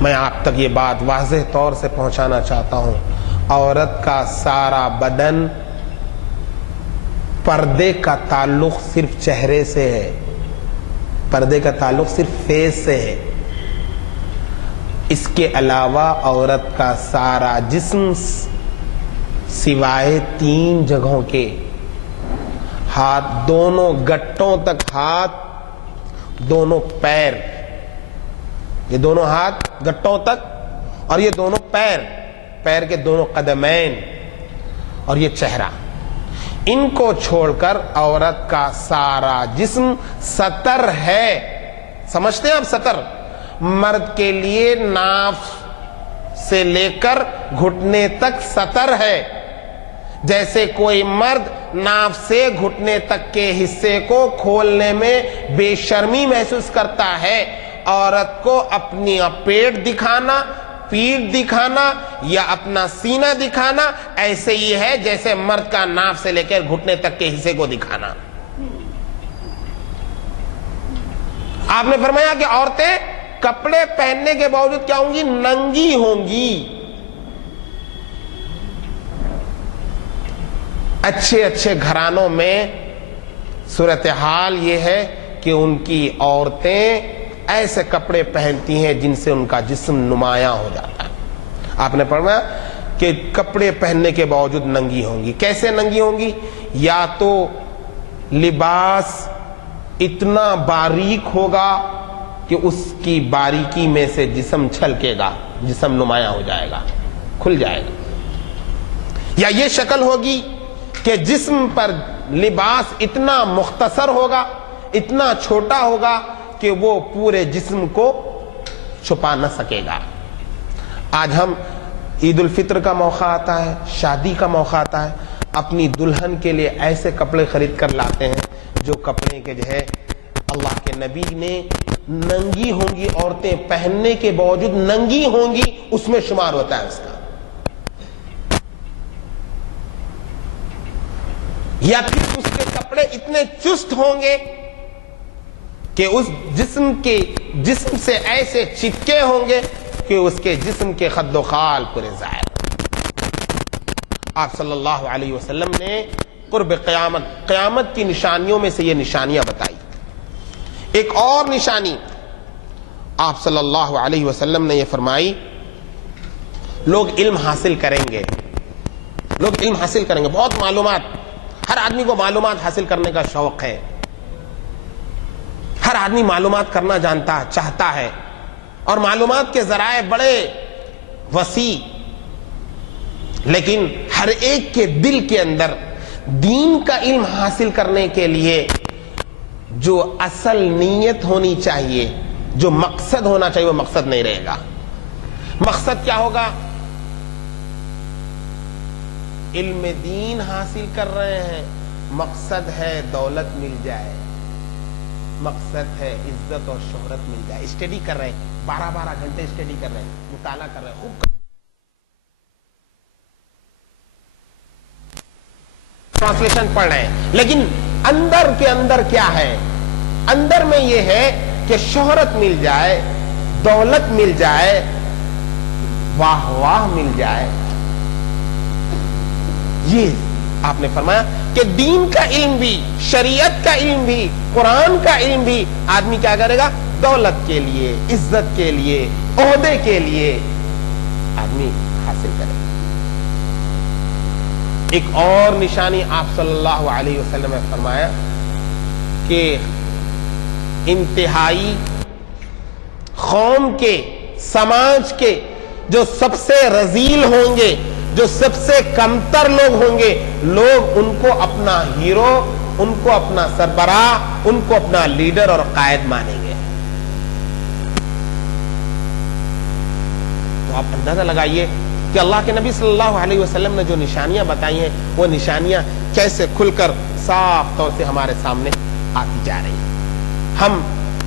میں آپ تک یہ بات واضح طور سے پہنچانا چاہتا ہوں, عورت کا سارا بدن, پردے کا تعلق صرف چہرے سے ہے, پردے کا تعلق صرف فیس سے ہے. اس کے علاوہ عورت کا سارا جسم سوائے 3 جگہوں کے, ہاتھ دونوں گٹوں تک, ہاتھ دونوں پیر, یہ دونوں ہاتھ گٹوں تک, اور یہ دونوں پیر کے دونوں قدمین اور یہ چہرہ، ان کو چھوڑ کر عورت کا سارا جسم ستر ہے. سمجھتے ہیں آپ ستر؟ مرد کے لیے ناف سے لے کر گھٹنے تک ستر ہے. جیسے کوئی مرد ناف سے گھٹنے تک کے حصے کو کھولنے میں بے شرمی محسوس کرتا ہے، عورت کو اپنی پیٹ دکھانا، پیٹھ دکھانا یا اپنا سینہ دکھانا ایسے ہی ہے جیسے مرد کا ناف سے لے کر گھٹنے تک کے حصے کو دکھانا. آپ نے فرمایا کہ عورتیں کپڑے پہننے کے باوجود کیا ہوں گی؟ ننگی ہوں گی. اچھے گھرانوں میں صورتحال یہ ہے کہ ان کی عورتیں ایسے کپڑے پہنتی ہیں جن سے ان کا جسم نمایاں ہو جاتا ہے. آپ نے فرمایا کہ کپڑے پہننے کے باوجود ننگی ہوں گی. کیسے ننگی ہوں گی؟ یا تو لباس اتنا باریک ہوگا کہ اس کی باریکی میں سے جسم چھلکے گا، جسم نمایاں ہو جائے گا، کھل جائے گا. یا یہ شکل ہوگی کہ جسم پر لباس اتنا مختصر ہوگا، اتنا چھوٹا ہوگا کہ وہ پورے جسم کو چھپا نہ سکے گا. آج ہم عید الفطر کا موقع آتا ہے، شادی کا موقع آتا ہے، اپنی دلہن کے لیے ایسے کپڑے خرید کر لاتے ہیں جو کپڑے کے جو ہے اللہ کے نبی نے ننگی ہوں گی عورتیں پہننے کے باوجود ننگی ہوں گی اس میں شمار ہوتا ہے اس کا. یا پھر اس کے کپڑے اتنے چست ہوں گے کہ اس جسم سے ایسے چپکے ہوں گے کہ اس کے جسم کے خد و خال پورے ظاہر. آپ صلی اللہ علیہ وسلم نے قرب قیامت کی نشانیوں میں سے یہ نشانیاں بتائی. ایک اور نشانی آپ صلی اللہ علیہ وسلم نے یہ فرمائی، لوگ علم حاصل کریں گے، بہت معلومات. ہر آدمی کو معلومات حاصل کرنے کا شوق ہے، ہر آدمی معلومات کرنا جانتا چاہتا ہے، اور معلومات کے ذرائع بڑے وسیع. لیکن ہر ایک کے دل کے اندر دین کا علم حاصل کرنے کے لیے جو اصل نیت ہونی چاہیے، جو مقصد ہونا چاہیے، وہ مقصد نہیں رہے گا. مقصد کیا ہوگا؟ علم دین حاصل کر رہے ہیں، مقصد ہے دولت مل جائے، مقصد ہے عزت اور شہرت مل جائے. اسٹڈی کر رہے ہیں، 12 گھنٹے اسٹڈی کر رہے ہیں، مطالعہ کر رہے ہیں، خوب ٹرانسلیشن پڑھ رہے ہیں، لیکن اندر کے اندر کیا ہے؟ اندر میں یہ ہے کہ شہرت مل جائے، دولت مل جائے، واہ واہ مل جائے. یہ آپ نے فرمایا کہ دین کا علم بھی، شریعت کا علم بھی، قرآن کا علم بھی آدمی کیا کرے گا؟ دولت کے لیے، عزت کے لیے، عہدے کے لیے آدمی حاصل کرے گا. ایک اور نشانی آپ صلی اللہ علیہ وسلم نے فرمایا کہ انتہائی قوم کے، سماج کے جو سب سے رذیل ہوں گے، جو سب سے کمتر لوگ ہوں گے، لوگ ان کو اپنا ہیرو، ان کو اپنا سربراہ، ان کو اپنا لیڈر اور قائد مانیں گے. تو آپ اندازہ لگائیے کہ اللہ کے نبی صلی اللہ علیہ وسلم نے جو نشانیاں بتائی ہیں وہ نشانیاں کیسے کھل کر صاف طور سے ہمارے سامنے آتی جا رہی ہیں. ہم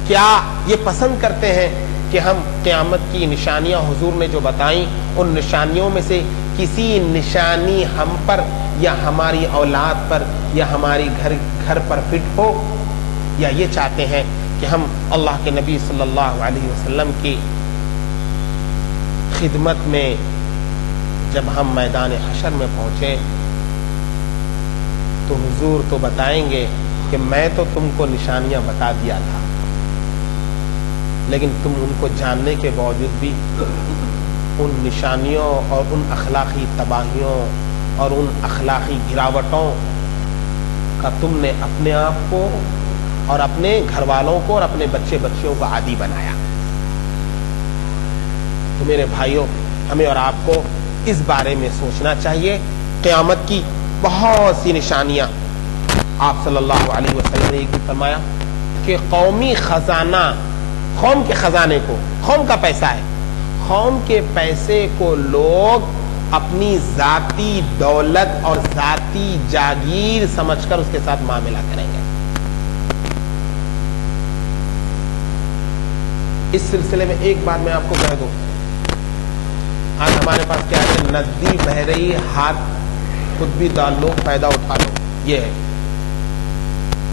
کیا یہ پسند کرتے ہیں کہ ہم قیامت کی نشانیاں حضور نے جو بتائیں ان نشانیوں میں سے کسی نشانی ہم پر یا ہماری اولاد پر یا ہماری گھر پر فٹ ہو، یا یہ چاہتے ہیں کہ ہم اللہ کے نبی صلی اللہ علیہ وسلم کی خدمت میں جب ہم میدان حشر میں پہنچے تو حضور تو بتائیں گے کہ میں تو تم کو نشانیاں بتا دیا تھا، لیکن تم ان کو جاننے کے باوجود بھی ان نشانیوں اور ان اخلاقی تباہیوں اور ان اخلاقی گراوٹوں کا تم نے اپنے آپ کو اور اپنے گھر والوں کو اور اپنے بچے بچیوں کو عادی بنایا. تو میرے بھائیوں، ہمیں اور آپ کو اس بارے میں سوچنا چاہیے. قیامت کی بہت سی نشانیاں آپ صلی اللہ علیہ وسلم نے ایک بھی فرمایا کہ قومی خزانہ، قوم کے خزانے کو، قوم کا پیسہ ہے، قوم کے پیسے کو لوگ اپنی ذاتی دولت اور ذاتی جاگیر سمجھ کر اس کے ساتھ معاملہ کریں گے. اس سلسلے میں ایک بات میں آپ کو کہہ دوں، آج ہمارے پاس کیا ہے کہ ندی بہ رہی، ہاتھ خود بھی ڈال لو، فائدہ اٹھا لو. یہ ہے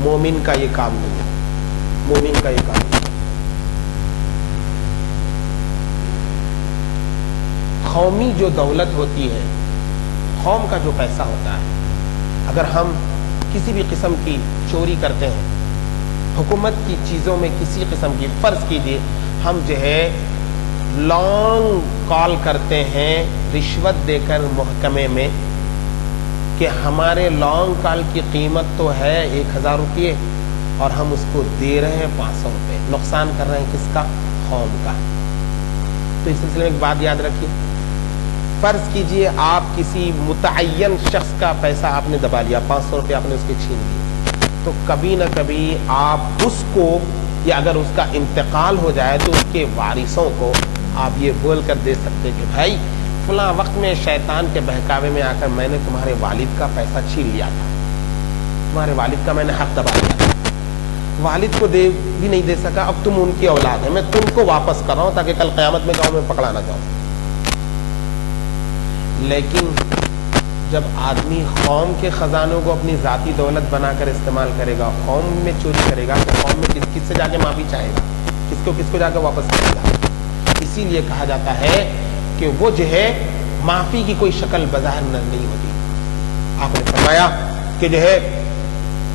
مومن کا یہ کام نہیں ہے، مومن کا یہ کام نہیں ہے. قومی جو دولت ہوتی ہے، قوم کا جو پیسہ ہوتا ہے، اگر ہم کسی بھی قسم کی چوری کرتے ہیں، حکومت کی چیزوں میں کسی قسم کی، فرض کیجئے ہم جو ہے لانگ کال کرتے ہیں رشوت دے کر محکمے میں کہ ہمارے لانگ کال کی قیمت تو ہے 1000 روپئے اور ہم اس کو دے رہے ہیں 500 روپئے، نقصان کر رہے ہیں کس کا؟ قوم کا. تو اس سلسلے میں ایک بات یاد رکھیے، فرض کیجئے آپ کسی متعین شخص کا پیسہ آپ نے دبا لیا، 500 روپئے آپ نے اس کے چھین لیے، تو کبھی نہ کبھی آپ اس کو، یا اگر اس کا انتقال ہو جائے تو اس کے وارثوں کو آپ یہ بول کر دے سکتے کہ بھائی فلاں وقت میں شیطان کے بہکاوے میں آ کر میں نے تمہارے والد کا پیسہ چھین لیا تھا، تمہارے والد کا میں نے حق دبا لیا تھا، والد کو دے بھی نہیں دے سکا، اب تم ان کی اولاد ہے، میں تم کو واپس کر رہا ہوں تاکہ کل قیامت میں گاؤں میں پکڑا نہ جاؤں. لیکن جب آدمی قوم کے خزانوں کو اپنی ذاتی دولت بنا کر استعمال کرے گا، قوم میں چوری کرے گا، تو قوم میں کس سے جا کے معافی چاہے گا، کس کو جا کے واپس کرے گا. اسی لیے کہا جاتا ہے کہ وہ جو ہے معافی کی کوئی شکل بظاہر نہیں ہوتی. آپ نے فرمایا کہ جو ہے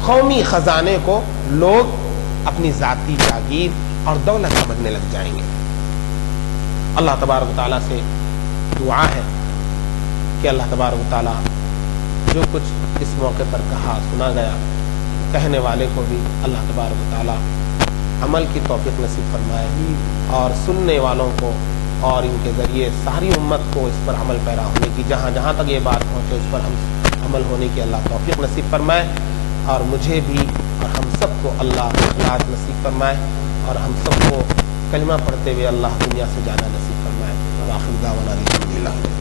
قومی خزانے کو لوگ اپنی ذاتی جاگیر اور دولت سمجھنے لگ جائیں گے. اللہ تبارک و تعالیٰ سے دعا ہے کہ اللہ تبارک و تعالیٰ جو کچھ اس موقع پر کہا سنا گیا، کہنے والے کو بھی اللہ تبارک و تعالیٰ عمل کی توفیق نصیب فرمائے، اور سننے والوں کو اور ان کے ذریعے ساری امت کو اس پر عمل پیرا ہونے کی، جہاں جہاں تک یہ بات پہنچے اس پر ہم عمل ہونے کی اللہ توفیق نصیب فرمائے، اور مجھے بھی اور ہم سب کو اللہ اخلاص نصیب فرمائے، اور ہم سب کو کلمہ پڑھتے ہوئے اللہ دنیا سے جانا نصیب فرمائے. وآخر دعوانا الحمدللہ.